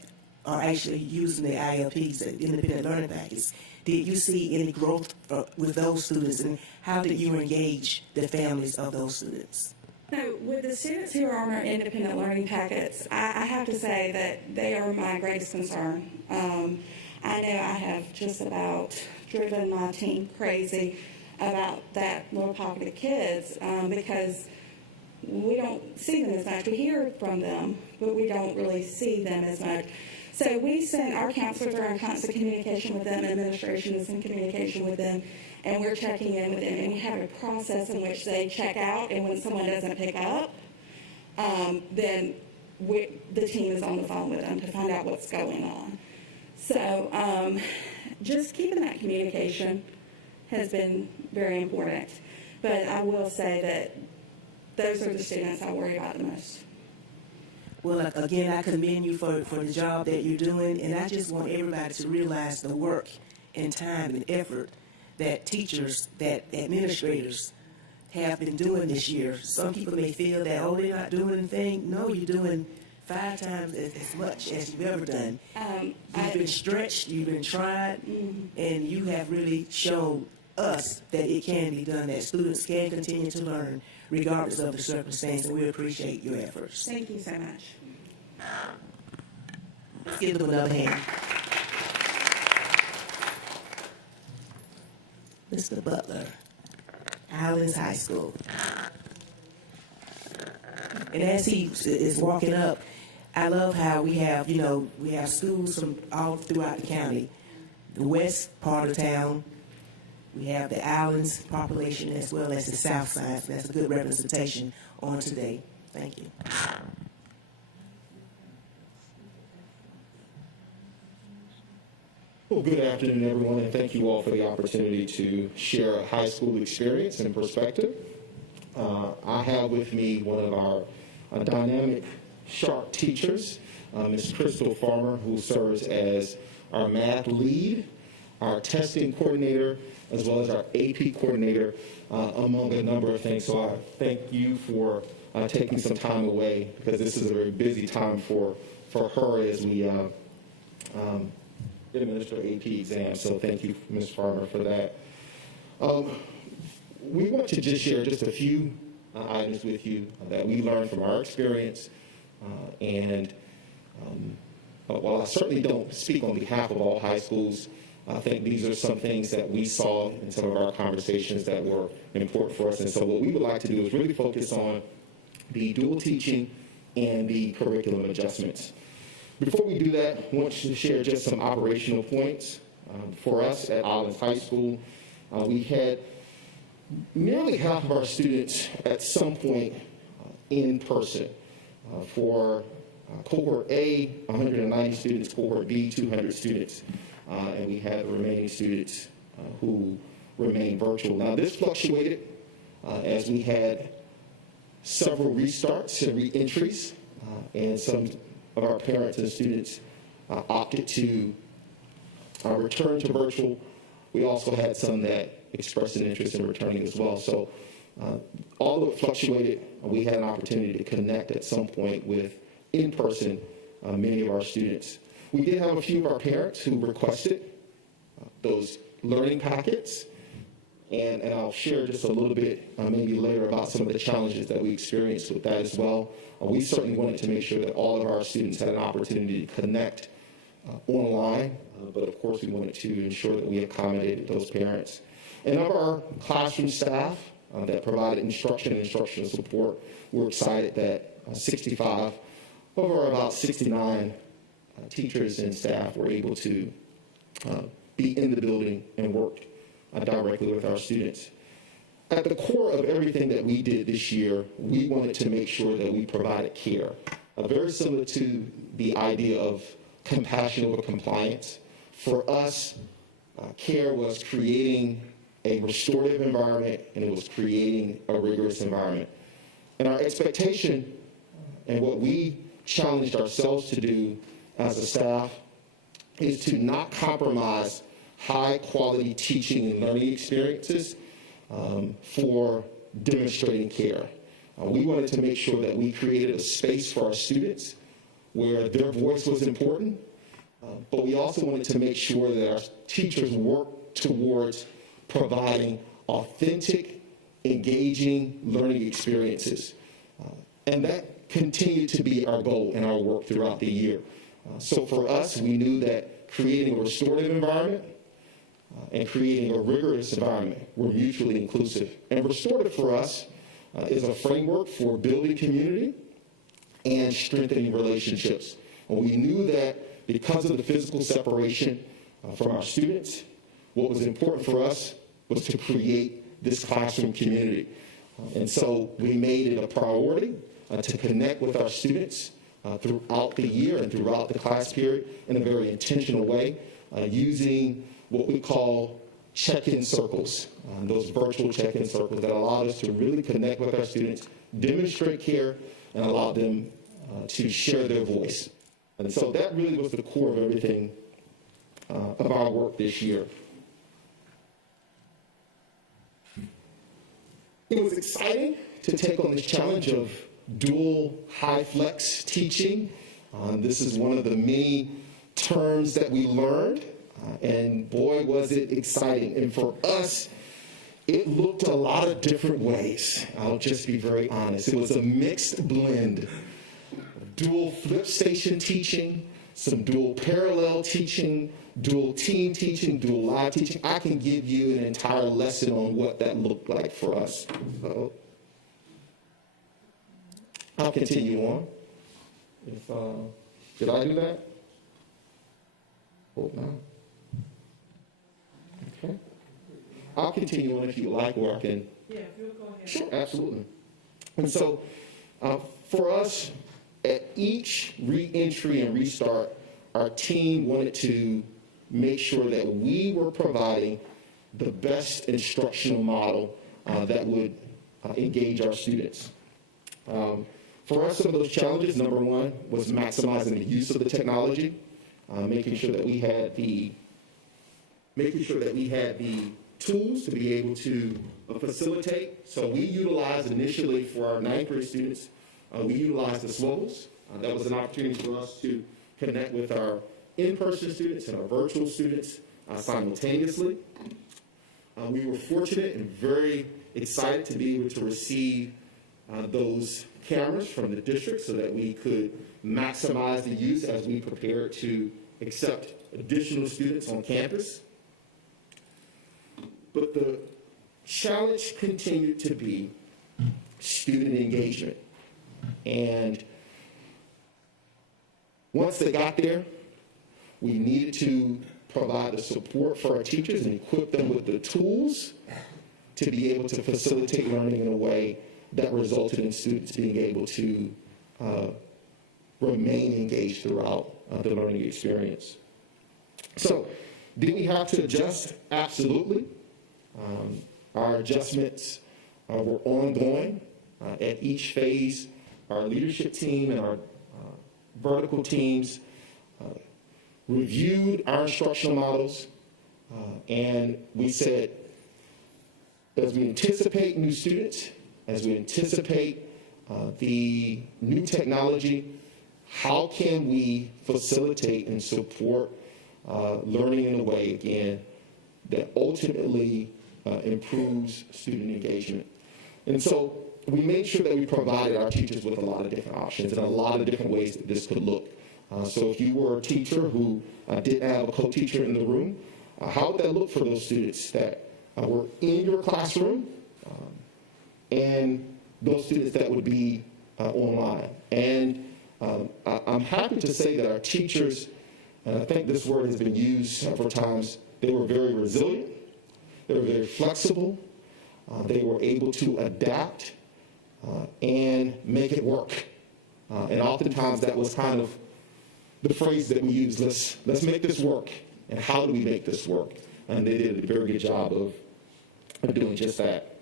are actually using the ILPs, the independent learning packets. Did you see any growth with those students, and how did you engage the families of those students? No, with the students who are on our independent learning packets, I have to say that they are my greatest concern. I know I have just about driven my team crazy about that little pocket of kids because we don't see them as much. We hear from them, but we don't really see them as much. So we send our counselors are in constant communication with them, administration is in communication with them, and we're checking in with them. And we have a process in which they check out, and when someone doesn't pick up, then the team is on the phone with them to find out what's going on. So just keeping that communication has been very important. But I will say that those are the students I worry about the most. Well, again, I commend you for the job that you're doing, and I just want everybody to realize the work and time and effort that teachers, that administrators have been doing this year. Some people may feel that, oh, they're not doing anything. No, you're doing 5 times as much as you've ever done. You've been stretched, you've been tried, and you have really shown us that it can be done, that students can continue to learn regardless of the circumstance, and we appreciate your efforts. Thank you so much. Let's give them another hand. Mr. Butler, Highlands High School. And as he is walking up, I love how we have, we have schools from all throughout the county. The west part of town, we have the islands population as well as the south side. So that's a good representation on today. Thank you. Well, good afternoon, everyone, and thank you all for the opportunity to share a high school experience and perspective. I have with me one of our dynamic, sharp teachers, Ms. Crystal Farmer, who serves as our math lead, our testing coordinator, as well as our AP coordinator, among a number of things. So I thank you for taking some time away, because this is a very busy time for her as we administer AP exams. So thank you, Ms. Farmer, for that. We want to just share just a few items with you that we learned from our experience. While I certainly don't speak on behalf of all high schools, I think these are some things that we saw in some of our conversations that were important for us. And so what we would like to do is really focus on the dual teaching and the curriculum adjustments. Before we do that, I want to share just some operational points. For us at Islands High School, we had nearly half of our students at some point in person. For cohort A, 190 students, cohort B, 200 students. And we had the remaining students who remained virtual. Now, this fluctuated as we had several restarts and re-entries, and some of our parents and students opted to return to virtual. We also had some that expressed an interest in returning as well. So although it fluctuated, we had an opportunity to connect at some point with, in person, many of our students. We did have a few of our parents who requested those learning packets, and I'll share just a little bit maybe later about some of the challenges that we experienced with that as well. We certainly wanted to make sure that all of our students had an opportunity to connect online, but of course we wanted to ensure that we accommodated those parents. And of our classroom staff that provided instruction and instructional support, we're excited that 65 of our about 69 teachers and staff were able to be in the building and work directly with our students. At the core of everything that we did this year, we wanted to make sure that we provided care, very similar to the idea of compassion over compliance. For us, care was creating a restorative environment, and it was creating a rigorous environment. And our expectation, and what we challenged ourselves to do as a staff, is to not compromise high-quality teaching and learning experiences for demonstrating care. We wanted to make sure that we created a space for our students where their voice was important, but we also wanted to make sure that our teachers worked towards providing authentic, engaging learning experiences. And that continued to be our goal in our work throughout the year. So for us, we knew that creating a restorative environment and creating a rigorous environment were mutually inclusive. And restorative for us is a framework for building community and strengthening relationships. And we knew that because of the physical separation from our students, what was important for us was to create this classroom community. And so we made it a priority to connect with our students throughout the year and throughout the class period in a very intentional way, using what we call check-in circles, those virtual check-in circles that allowed us to really connect with our students, demonstrate care, and allow them to share their voice. And so that really was the core of everything of our work this year. It was exciting to take on this challenge of dual high flex teaching. This is one of the many terms that we learned, and boy, was it exciting. And for us, it looked a lot of different ways. I'll just be very honest. It was a mixed blend of dual flip station teaching, some dual parallel teaching, dual team teaching, dual live teaching. I can give you an entire lesson on what that looked like for us. So I'll continue on. Did I do that? Hope not. Okay. I'll continue on if you like, or I can. Yeah, if you'll go ahead. Sure, absolutely. And so, for us, at each re-entry and restart, our team wanted to make sure that we were providing the best instructional model that would engage our students. For us, some of those challenges, number one, was maximizing the use of the technology, making sure that we had the tools to be able to facilitate. So we utilized initially for our ninth grade students, we utilized the SWOs. That was an opportunity for us to connect with our in-person students and our virtual students simultaneously. We were fortunate and very excited to be able to receive those cameras from the district so that we could maximize the use as we prepared to accept additional students on campus. But the challenge continued to be student engagement. And once they got there, we needed to provide the support for our teachers and equip them with the tools to be able to facilitate learning in a way that resulted in students being able to remain engaged throughout the learning experience. So, did we have to adjust? Absolutely. Our adjustments were ongoing. At each phase, our leadership team and our vertical teams reviewed our instructional models, and we said, as we anticipate new students, as we anticipate the new technology, how can we facilitate and support learning in a way, again, that ultimately improves student engagement? And so we made sure that we provided our teachers with a lot of different options and a lot of different ways that this could look. So if you were a teacher who didn't have a co-teacher in the room, how would that look for those students that were in your classroom and those students that would be online? And I'm happy to say that our teachers, and I think this word has been used several times, they were very resilient, they were very flexible, they were able to adapt and make it work. And oftentimes that was kind of the phrase that we use, let's make this work. And how do we make this work? And they did a very good job of doing just that.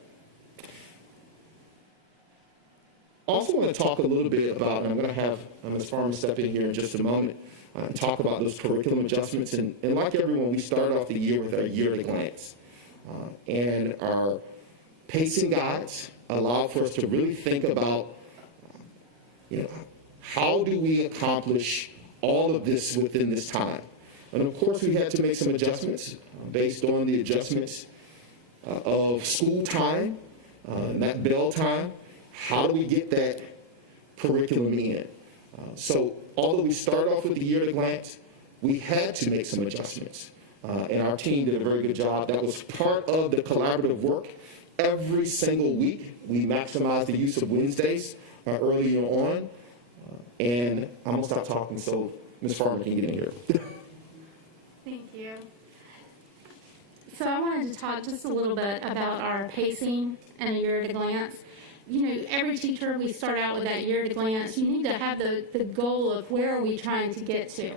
Also want to talk a little bit about, and I'm going to have Ms. Farmer step in here in just a moment, and talk about those curriculum adjustments. And like everyone, we started off the year with our year at a glance. And our pacing guides allow for us to really think about, how do we accomplish all of this within this time? And of course, we had to make some adjustments based on the adjustments of school time, and that bell time. How do we get that curriculum in? So although we start off with the year at a glance, we had to make some adjustments. And our team did a very good job. That was part of the collaborative work. Every single week, we maximized the use of Wednesdays earlier on. And I'm going to stop talking so Ms. Farmer can get in here. Thank you. So I wanted to talk just a little bit about our pacing and a year at a glance. Every teacher, we start out with that year at a glance. You need to have the goal of where are we trying to get to.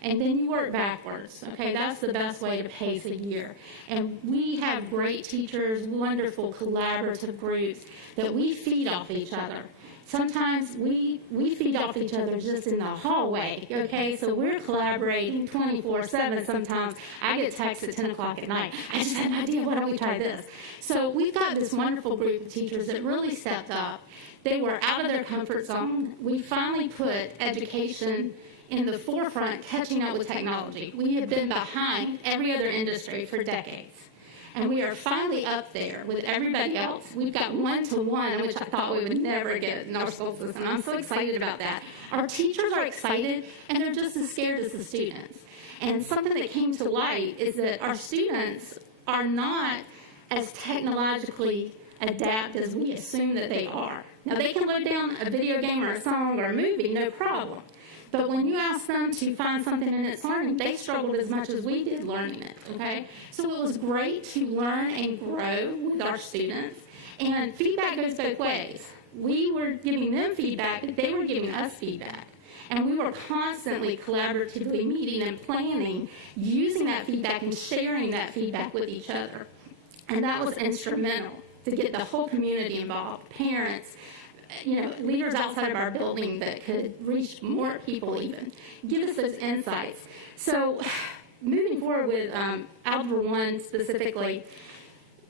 And then you work backwards, okay? That's the best way to pace a year. And we have great teachers, wonderful collaborative groups that we feed off each other. Sometimes we feed off each other just in the hallway, okay? So we're collaborating 24/7 sometimes. I get texts at 10 o'clock at night. I just had an idea, why don't we try this? So we've got this wonderful group of teachers that really stepped up. They were out of their comfort zone. We finally put education in the forefront, catching up with technology. We have been behind every other industry for decades. And we are finally up there with everybody else. We've got one-to-one, which I thought we would never get in our school system. I'm so excited about that. Our teachers are excited, and they're just as scared as the students. And something that came to light is that our students are not as technologically adept as we assume that they are. Now, they can load down a video game or a song or a movie, no problem. But when you ask them to find something in its learning, they struggled as much as we did learning it, okay? So it was great to learn and grow with our students. And feedback goes both ways. We were giving them feedback, but they were giving us feedback. And we were constantly collaboratively meeting and planning, using that feedback and sharing that feedback with each other. And that was instrumental to get the whole community involved, parents, leaders outside of our building that could reach more people even, give us those insights. So moving forward with Algebra 1 specifically,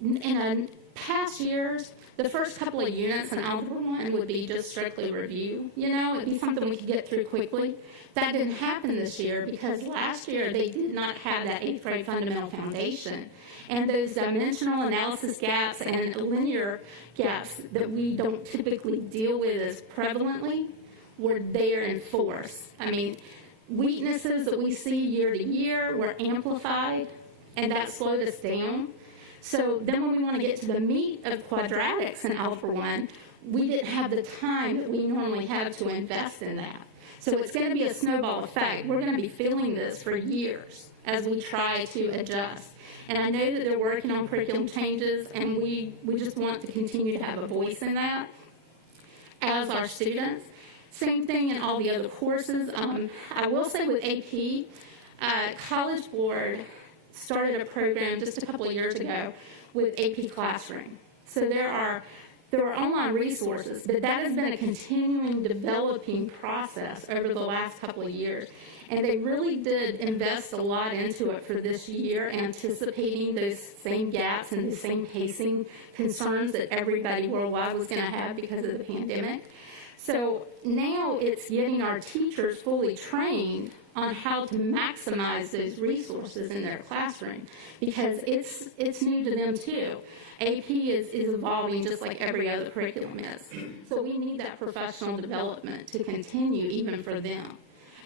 in past years, the first couple of units in Algebra 1 would be just strictly review. It'd be something we could get through quickly. That didn't happen this year because last year they did not have that 8th grade fundamental foundation. And those dimensional analysis gaps and linear gaps that we don't typically deal with as prevalently were there in force. I mean, weaknesses that we see year to year were amplified, and that slowed us down. So then when we want to get to the meat of quadratics in Algebra 1, we didn't have the time that we normally have to invest in that. So it's going to be a snowball effect. We're going to be feeling this for years as we try to adjust. And I know that they're working on curriculum changes, and we just want to continue to have a voice in that as our students. Same thing in all the other courses. I will say with AP, College Board started a program just a couple of years ago with AP Classroom. So there are online resources, but that has been a continuing developing process over the last couple of years. And they really did invest a lot into it for this year, anticipating those same gaps and the same pacing concerns that everybody worldwide was going to have because of the pandemic. So now it's getting our teachers fully trained on how to maximize those resources in their classroom because it's new to them too. AP is evolving just like every other curriculum is. So we need that professional development to continue even for them.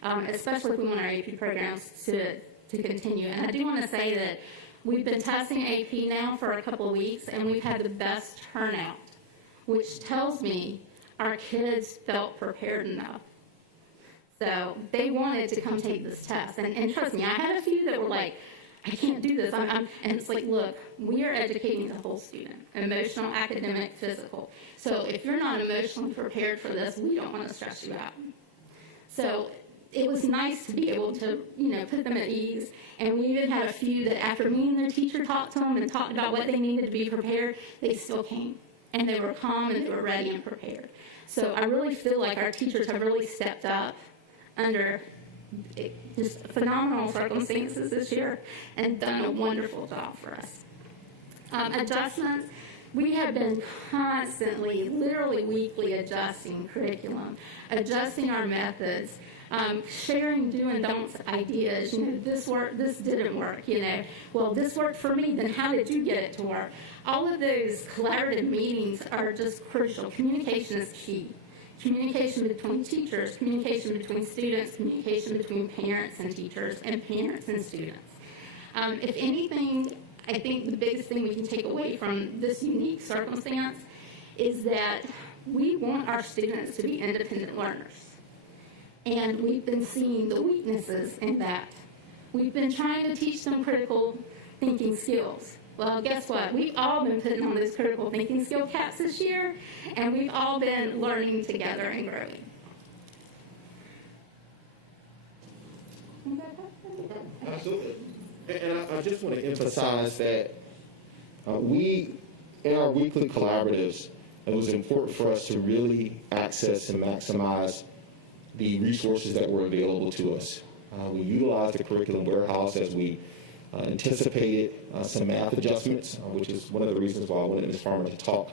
Especially if we want our AP programs to continue. And I do want to say that we've been testing AP now for a couple of weeks, and we've had the best turnout, which tells me our kids felt prepared enough. So they wanted to come take this test. And trust me, I had a few that were like, I can't do this. And it's like, look, we are educating the whole student, emotional, academic, physical. So if you're not emotionally prepared for this, we don't want to stress you out. So it was nice to be able to, put them at ease. And we even had a few that after me and their teacher talked to them and talked about what they needed to be prepared, they still came. And they were calm and they were ready and prepared. So I really feel like our teachers have really stepped up under just phenomenal circumstances this year and done a wonderful job for us. Adjustments. We have been constantly, literally weekly adjusting curriculum, adjusting our methods, sharing do and don'ts ideas. This worked, this didn't work. Well, this worked for me, then how did you get it to work? All of those collaborative meetings are just crucial. Communication is key. Communication between teachers, communication between students, communication between parents and teachers, and parents and students. If anything, I think the biggest thing we can take away from this unique circumstance is that we want our students to be independent learners. And we've been seeing the weaknesses in that. We've been trying to teach them critical thinking skills. Well, guess what? We've all been putting on those critical thinking skill caps this year, and we've all been learning together and growing. Absolutely. And I just want to emphasize that we, in our weekly collaboratives, it was important for us to really access and maximize the resources that were available to us. We utilized the curriculum warehouse as we anticipated some math adjustments, which is one of the reasons why I wanted Ms. Farmer to talk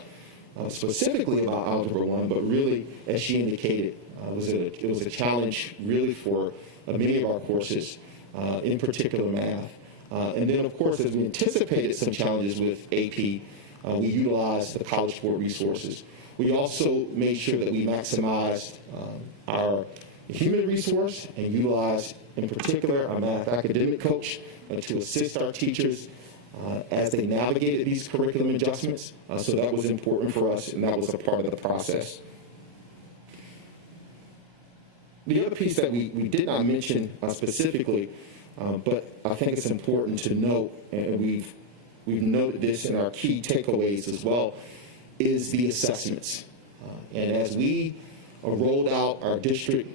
specifically about Algebra 1, but really, as she indicated, it was a challenge really for many of our courses, in particular math. And then, of course, as we anticipated some challenges with AP, we utilized the College Board resources. We also made sure that we maximized our human resource and utilized, in particular, our math academic coach to assist our teachers as they navigated these curriculum adjustments. So that was important for us, and that was a part of the process. The other piece that we did not mention specifically, but I think it's important to note, and we've noted this in our key takeaways as well, is the assessments. And as we rolled out our district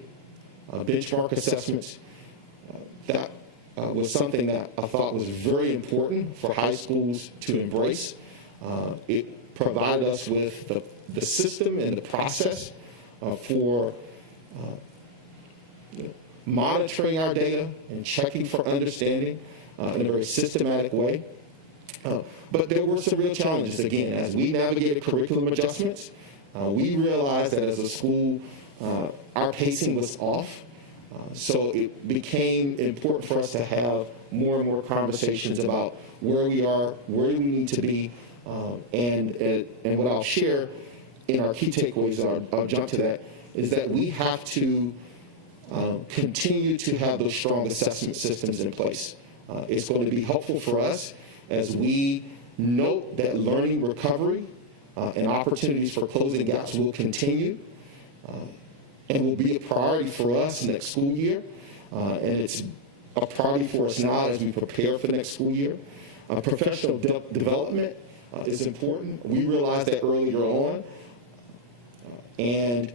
benchmark assessments, that was something that I thought was very important for high schools to embrace. It provided us with the system and the process for monitoring our data and checking for understanding in a very systematic way. But there were some real challenges. Again, as we navigated curriculum adjustments, we realized that as a school, our pacing was off. So it became important for us to have more and more conversations about where we are, where do we need to be, and what I'll share in our key takeaways, and I'll jump to that, is that we have to continue to have those strong assessment systems in place. It's going to be helpful for us as we note that learning recovery and opportunities for closing gaps will continue and will be a priority for us next school year. And it's a priority for us now as we prepare for the next school year. Professional development is important. We realized that earlier on, and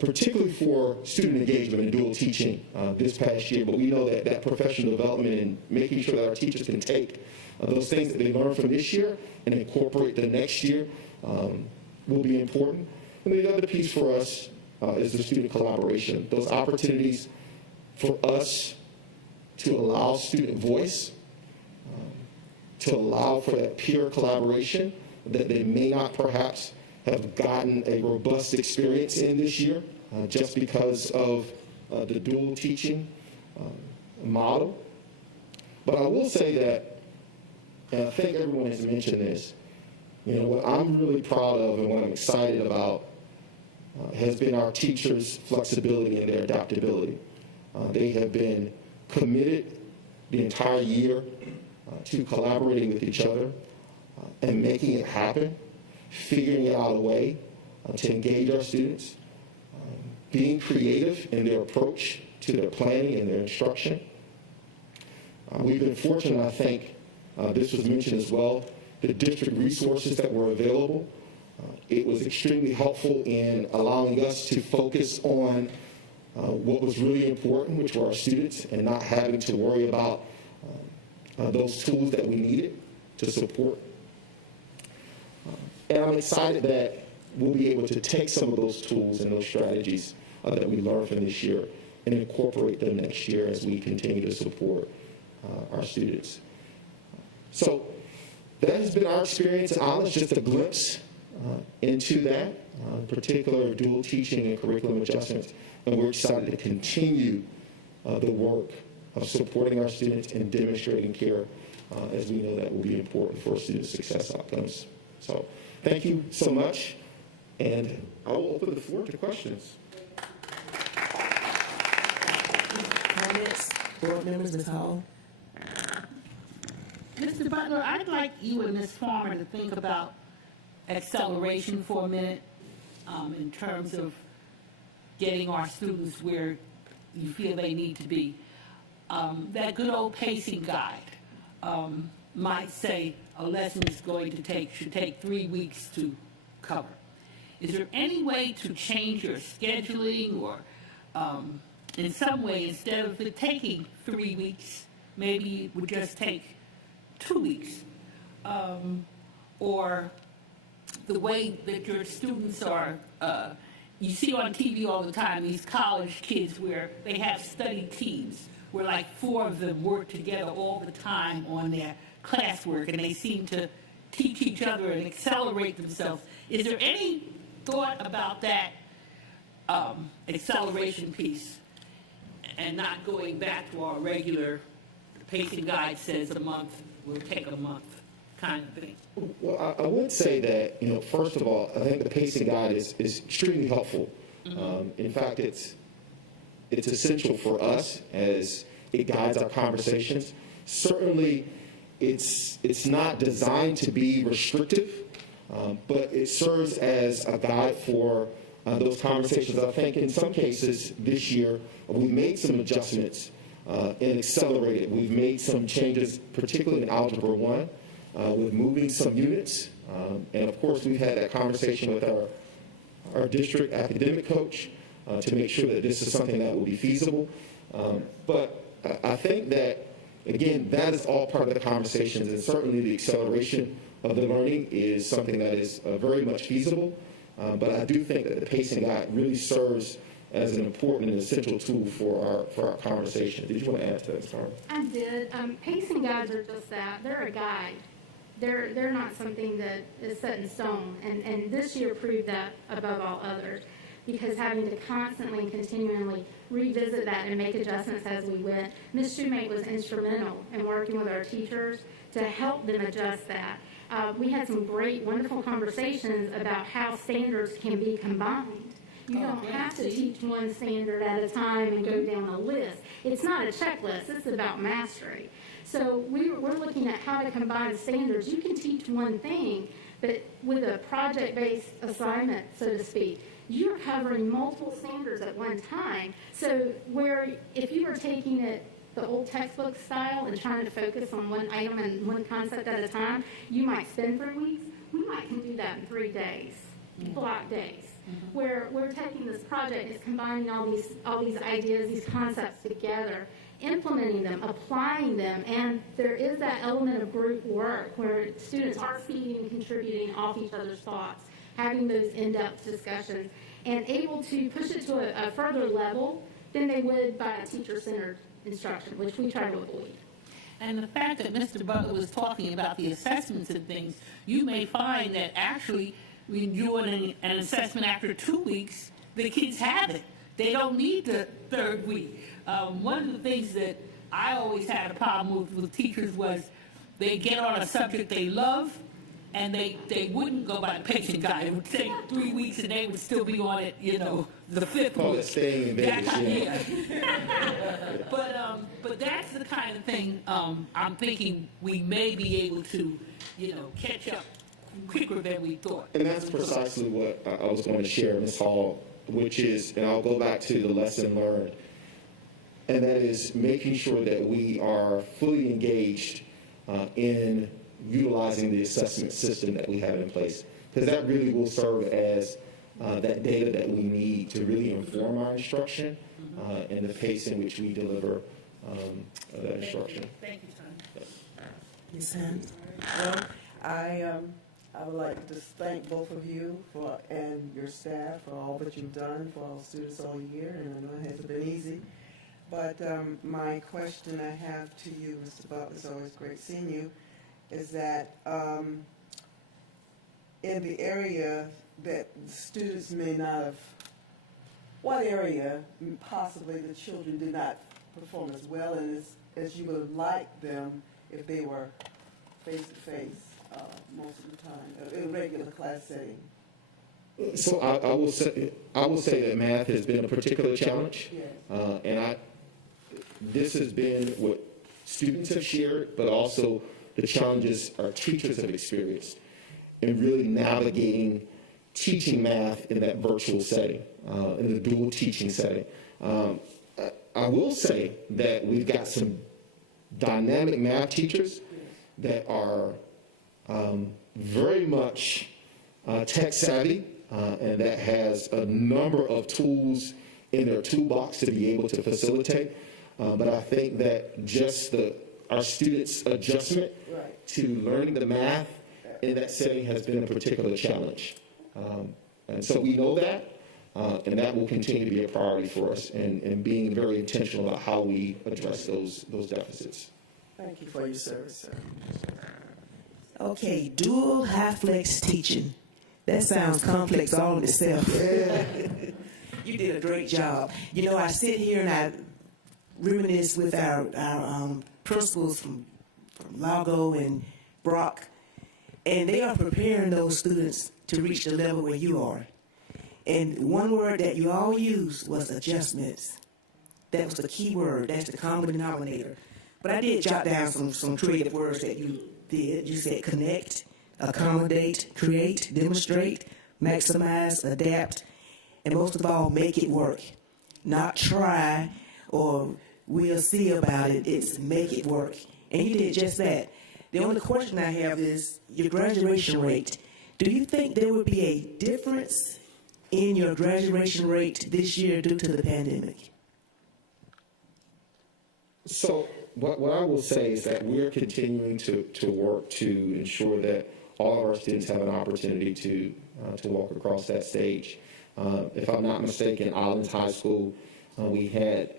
particularly for student engagement and dual teaching this past year, but we know that professional development and making sure that our teachers can take those things that they learned from this year and incorporate the next year will be important. And the other piece for us is the student collaboration. Those opportunities for us to allow student voice, to allow for that peer collaboration that they may not perhaps have gotten a robust experience in this year just because of the dual teaching model. But I will say that, and I think everyone has mentioned this, what I'm really proud of and what I'm excited about has been our teachers' flexibility and their adaptability. They have been committed the entire year to collaborating with each other and making it happen, figuring out a way to engage our students, being creative in their approach to their planning and their instruction. We've been fortunate, I think, this was mentioned as well, the district resources that were available. It was extremely helpful in allowing us to focus on what was really important, which were our students, and not having to worry about those tools that we needed to support. And I'm excited that we'll be able to take some of those tools and those strategies that we learned from this year and incorporate them next year as we continue to support our students. So that has been our experience in Islands, just a glimpse into that, in particular dual teaching and curriculum adjustments. And we're excited to continue the work of supporting our students and demonstrating care as we know that will be important for student success outcomes. So thank you so much, and I will open the floor to questions. Comments, board members, Ms. Hall? Mr. Butler, I'd like you and Ms. Farmer to think about acceleration for a minute in terms of getting our students where you feel they need to be. That good old pacing guide might say a lesson should take 3 weeks to cover. Is there any way to change your scheduling or in some way, instead of it taking 3 weeks, maybe it would just take 2 weeks? Or the way that your students are, you see on TV all the time, these college kids where they have study teams, where like 4 of them work together all the time on their classwork, and they seem to teach each other and accelerate themselves. Is there any thought about that acceleration piece and not going back to our regular pacing guide says a month, will take a month kind of thing? Well, I would say that, first of all, I think the pacing guide is extremely helpful. In fact, it's essential for us as it guides our conversations. Certainly, it's not designed to be restrictive, but it serves as a guide for those conversations. I think in some cases this year, we made some adjustments and accelerated. We've made some changes, particularly in Algebra 1, with moving some units. And of course, we've had that conversation with our district academic coach to make sure that this is something that will be feasible. But I think that, again, that is all part of the conversations, and certainly the acceleration of the learning is something that is very much feasible. But I do think that the pacing guide really serves as an important and essential tool for our conversation. Did you want to add to that, Sarah? I did. Pacing guides are just that. They're a guide. They're not something that is set in stone. And this year proved that above all others, because having to constantly and continually revisit that and make adjustments as we went. Ms. Shoemate was instrumental in working with our teachers to help them adjust that. We had some great, wonderful conversations about how standards can be combined. You don't have to teach one standard at a time and go down a list. It's not a checklist. It's about mastery. So we're looking at how to combine standards. You can teach one thing, but with a project-based assignment, so to speak, you're covering multiple standards at one time. So where if you were taking it the old textbook style and trying to focus on one item and one concept at a time, you might spend 3 weeks. We might can do that in 3 days, block days. Where we're taking this project, is combining all these ideas, these concepts together, implementing them, applying them, and there is that element of group work where students are feeding and contributing off each other's thoughts, having those in-depth discussions, and able to push it to a further level than they would by a teacher-centered instruction, which we try to avoid. And the fact that Mr. Butler was talking about the assessments and things, you may find that actually when doing an assessment after 2 weeks, the kids have it. They don't need the 3rd week. One of the things that I always had a problem with teachers was they get on a subject they love, and they wouldn't go by the pacing guide. It would take 3 weeks, and they would still be on it, the 5th Call week. it staying in Vegas, But that's the kind of thing I'm thinking we may be able to, catch up quicker than we thought. And that's precisely what I was going to share, Ms. Hall, which is, and I'll go back to the lesson learned, and that is making sure that we are fully engaged in utilizing the assessment system that we have in place, because that really will serve as that data that we need to really inform our instruction and the pace in which we deliver that instruction. Thank you, son. Ms. Hunt? Well, I would like to just thank both of you and your staff for all that you've done for all students all year, and I know it hasn't been easy. But my question I have to you, Mr. Butler, it's always great seeing you, is that in the area that students may not have, what area possibly the children did not perform as well as you would have liked them if they were face-to-face most of the time, in a regular class setting? So I will say that math has been a particular challenge, Yes. and this has been what students have shared, but also the challenges our teachers have experienced in really navigating teaching math in that virtual setting, in the dual teaching setting. I will say that we've got some dynamic math teachers that are very much tech savvy, and that has a number of tools in their toolbox to be able to facilitate. But I think that just our students' adjustment to learning the math in that setting has been a particular challenge. And so we know that, and that will continue to be a priority for us in being very intentional about how we address those deficits. Thank you for your service, sir. Okay, dual high flex teaching. That sounds complex all in itself. You did a great job. You know, I sit here and I reminisce with our principals from Lago and Brock, and they are preparing those students to reach the level where you are. And one word that you all used was adjustments. That was the key word. That's the common denominator. But I did jot down some creative words that you did. You said connect, accommodate, create, demonstrate, maximize, adapt, and most of all, make it work. Not try or we'll see about it. It's make it work. And you did just that. The only question I have is your graduation rate. Do you think there would be a difference in your graduation rate this year due to the pandemic? So what I will say is that we're continuing to work to ensure that all of our students have an opportunity to walk across that stage. If I'm not mistaken, Islands High School, we had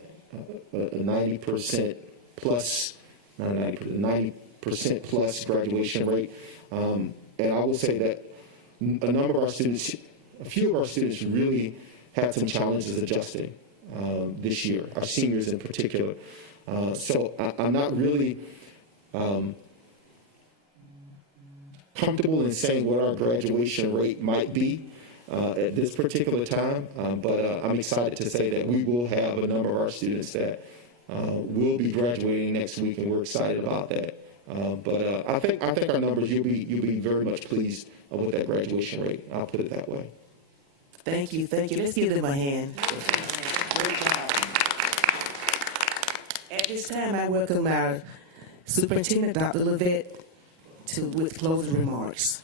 a 90% plus, not 90%, 90% plus graduation rate. And I will say that a few of our students really had some challenges adjusting this year, our seniors in particular. So I'm not really comfortable in saying what our graduation rate might be at this particular time, but I'm excited to say that we will have a number of our students that will be graduating next week, and we're excited about that. But I think our numbers, you'll be very much pleased with that graduation rate. I'll put it that way. Thank you. Let's give them a hand. Great job. At this time, I welcome our Superintendent, Dr. Levette, with closing remarks.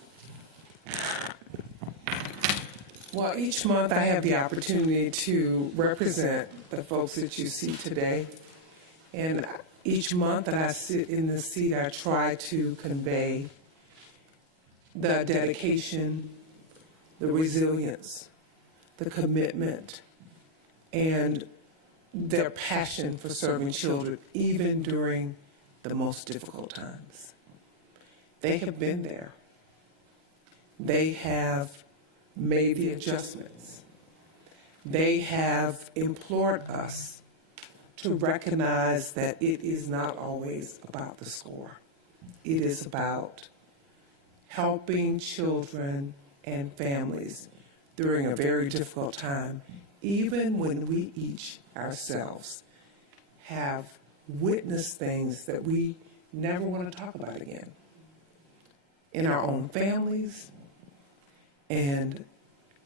Well, each month I have the opportunity to represent the folks that you see today. And each month that I sit in this seat, I try to convey the dedication, the resilience, the commitment, and their passion for serving children, even during the most difficult times. They have been there. They have made the adjustments. They have implored us to recognize that it is not always about the score. It is about helping children and families during a very difficult time, even when we each ourselves have witnessed things that we never want to talk about again in our own families and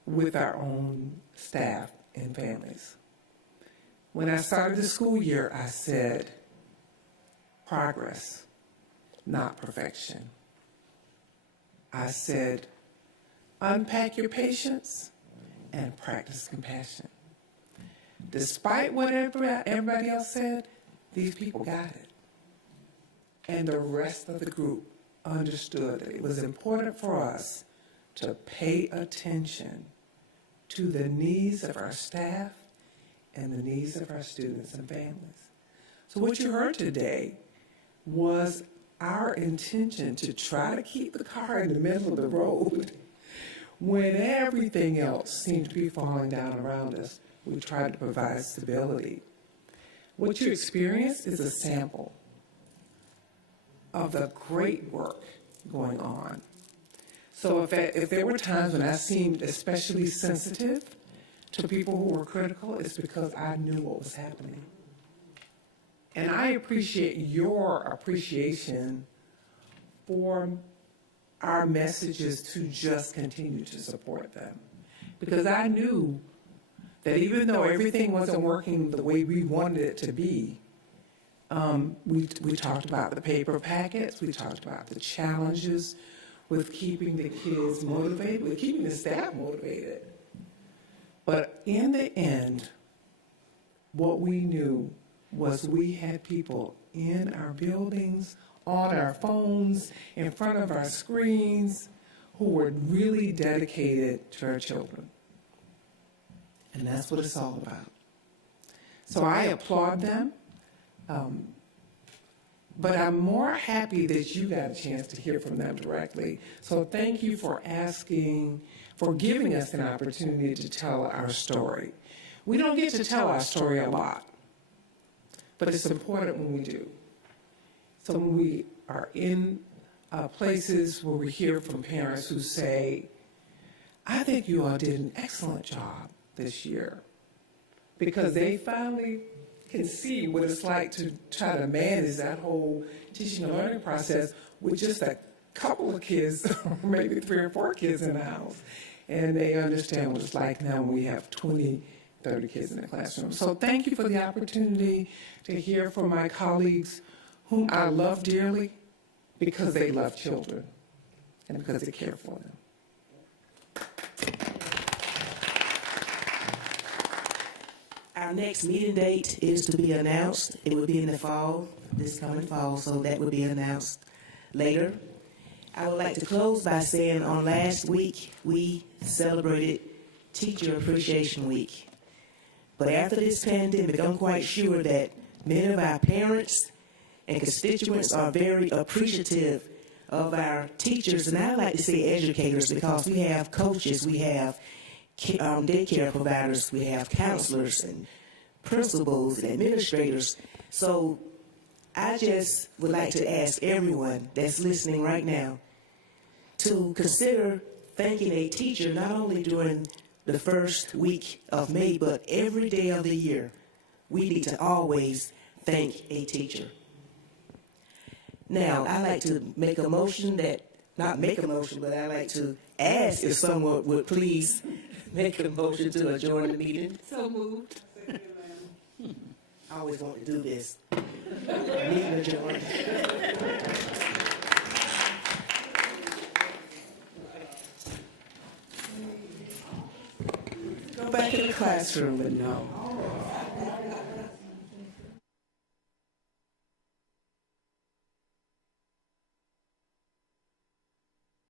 with our own staff and families. When I started the school year, I said, progress, not perfection. I said, unpack your patience and practice compassion. Despite what everybody else said, these people got it. And the rest of the group understood that it was important for us to pay attention to the needs of our staff and the needs of our students and families. So what you heard today was our intention to try to keep the car in the middle of the road when everything else seemed to be falling down around us. We tried to provide stability. What you experienced is a sample of the great work going on. So if there were times when I seemed especially sensitive to people who were critical, it's because I knew what was happening. And I appreciate your appreciation for our messages to just continue to support them. Because I knew that even though everything wasn't working the way we wanted it to be, we talked about the paper packets, we talked about the challenges with keeping the kids motivated, with keeping the staff motivated. But in the end, what we knew was we had people in our buildings, on our phones, in front of our screens, who are really dedicated to our children. And that's what it's all about. So I applaud them, but I'm more happy that you got a chance to hear from them directly. So thank you for giving us an opportunity to tell our story. We don't get to tell our story a lot, but it's important when we do. So when we are in places where we hear from parents who say, I think you all did an excellent job this year, because they finally can see what it's like to try to manage that whole teaching and learning process with just a couple of kids, or maybe 3 or 4 kids in the house. And they understand what it's like now when we have 20, 30 kids in the classroom. So thank you for the opportunity to hear from my colleagues, whom I love dearly, because they love children and because they care for them. Our next meeting date is to be announced. It will be in the fall, this coming fall, so that will be announced later. I would like to close by saying on last week, we celebrated Teacher Appreciation Week. But after this pandemic, I'm quite sure that many of our parents and constituents are very appreciative of our teachers, and I like to say educators, because we have coaches, we have daycare providers, we have counselors and principals and administrators. So I just would like to ask everyone that's listening right now to consider thanking a teacher not only during the first week of May, but every day of the year. We need to always thank a teacher. Now, I like to make a motion not make a motion, but I like to ask if someone would please make a motion to adjourn the meeting. So moved. I always want to do this. Meeting adjourned. Go back in the classroom, but no.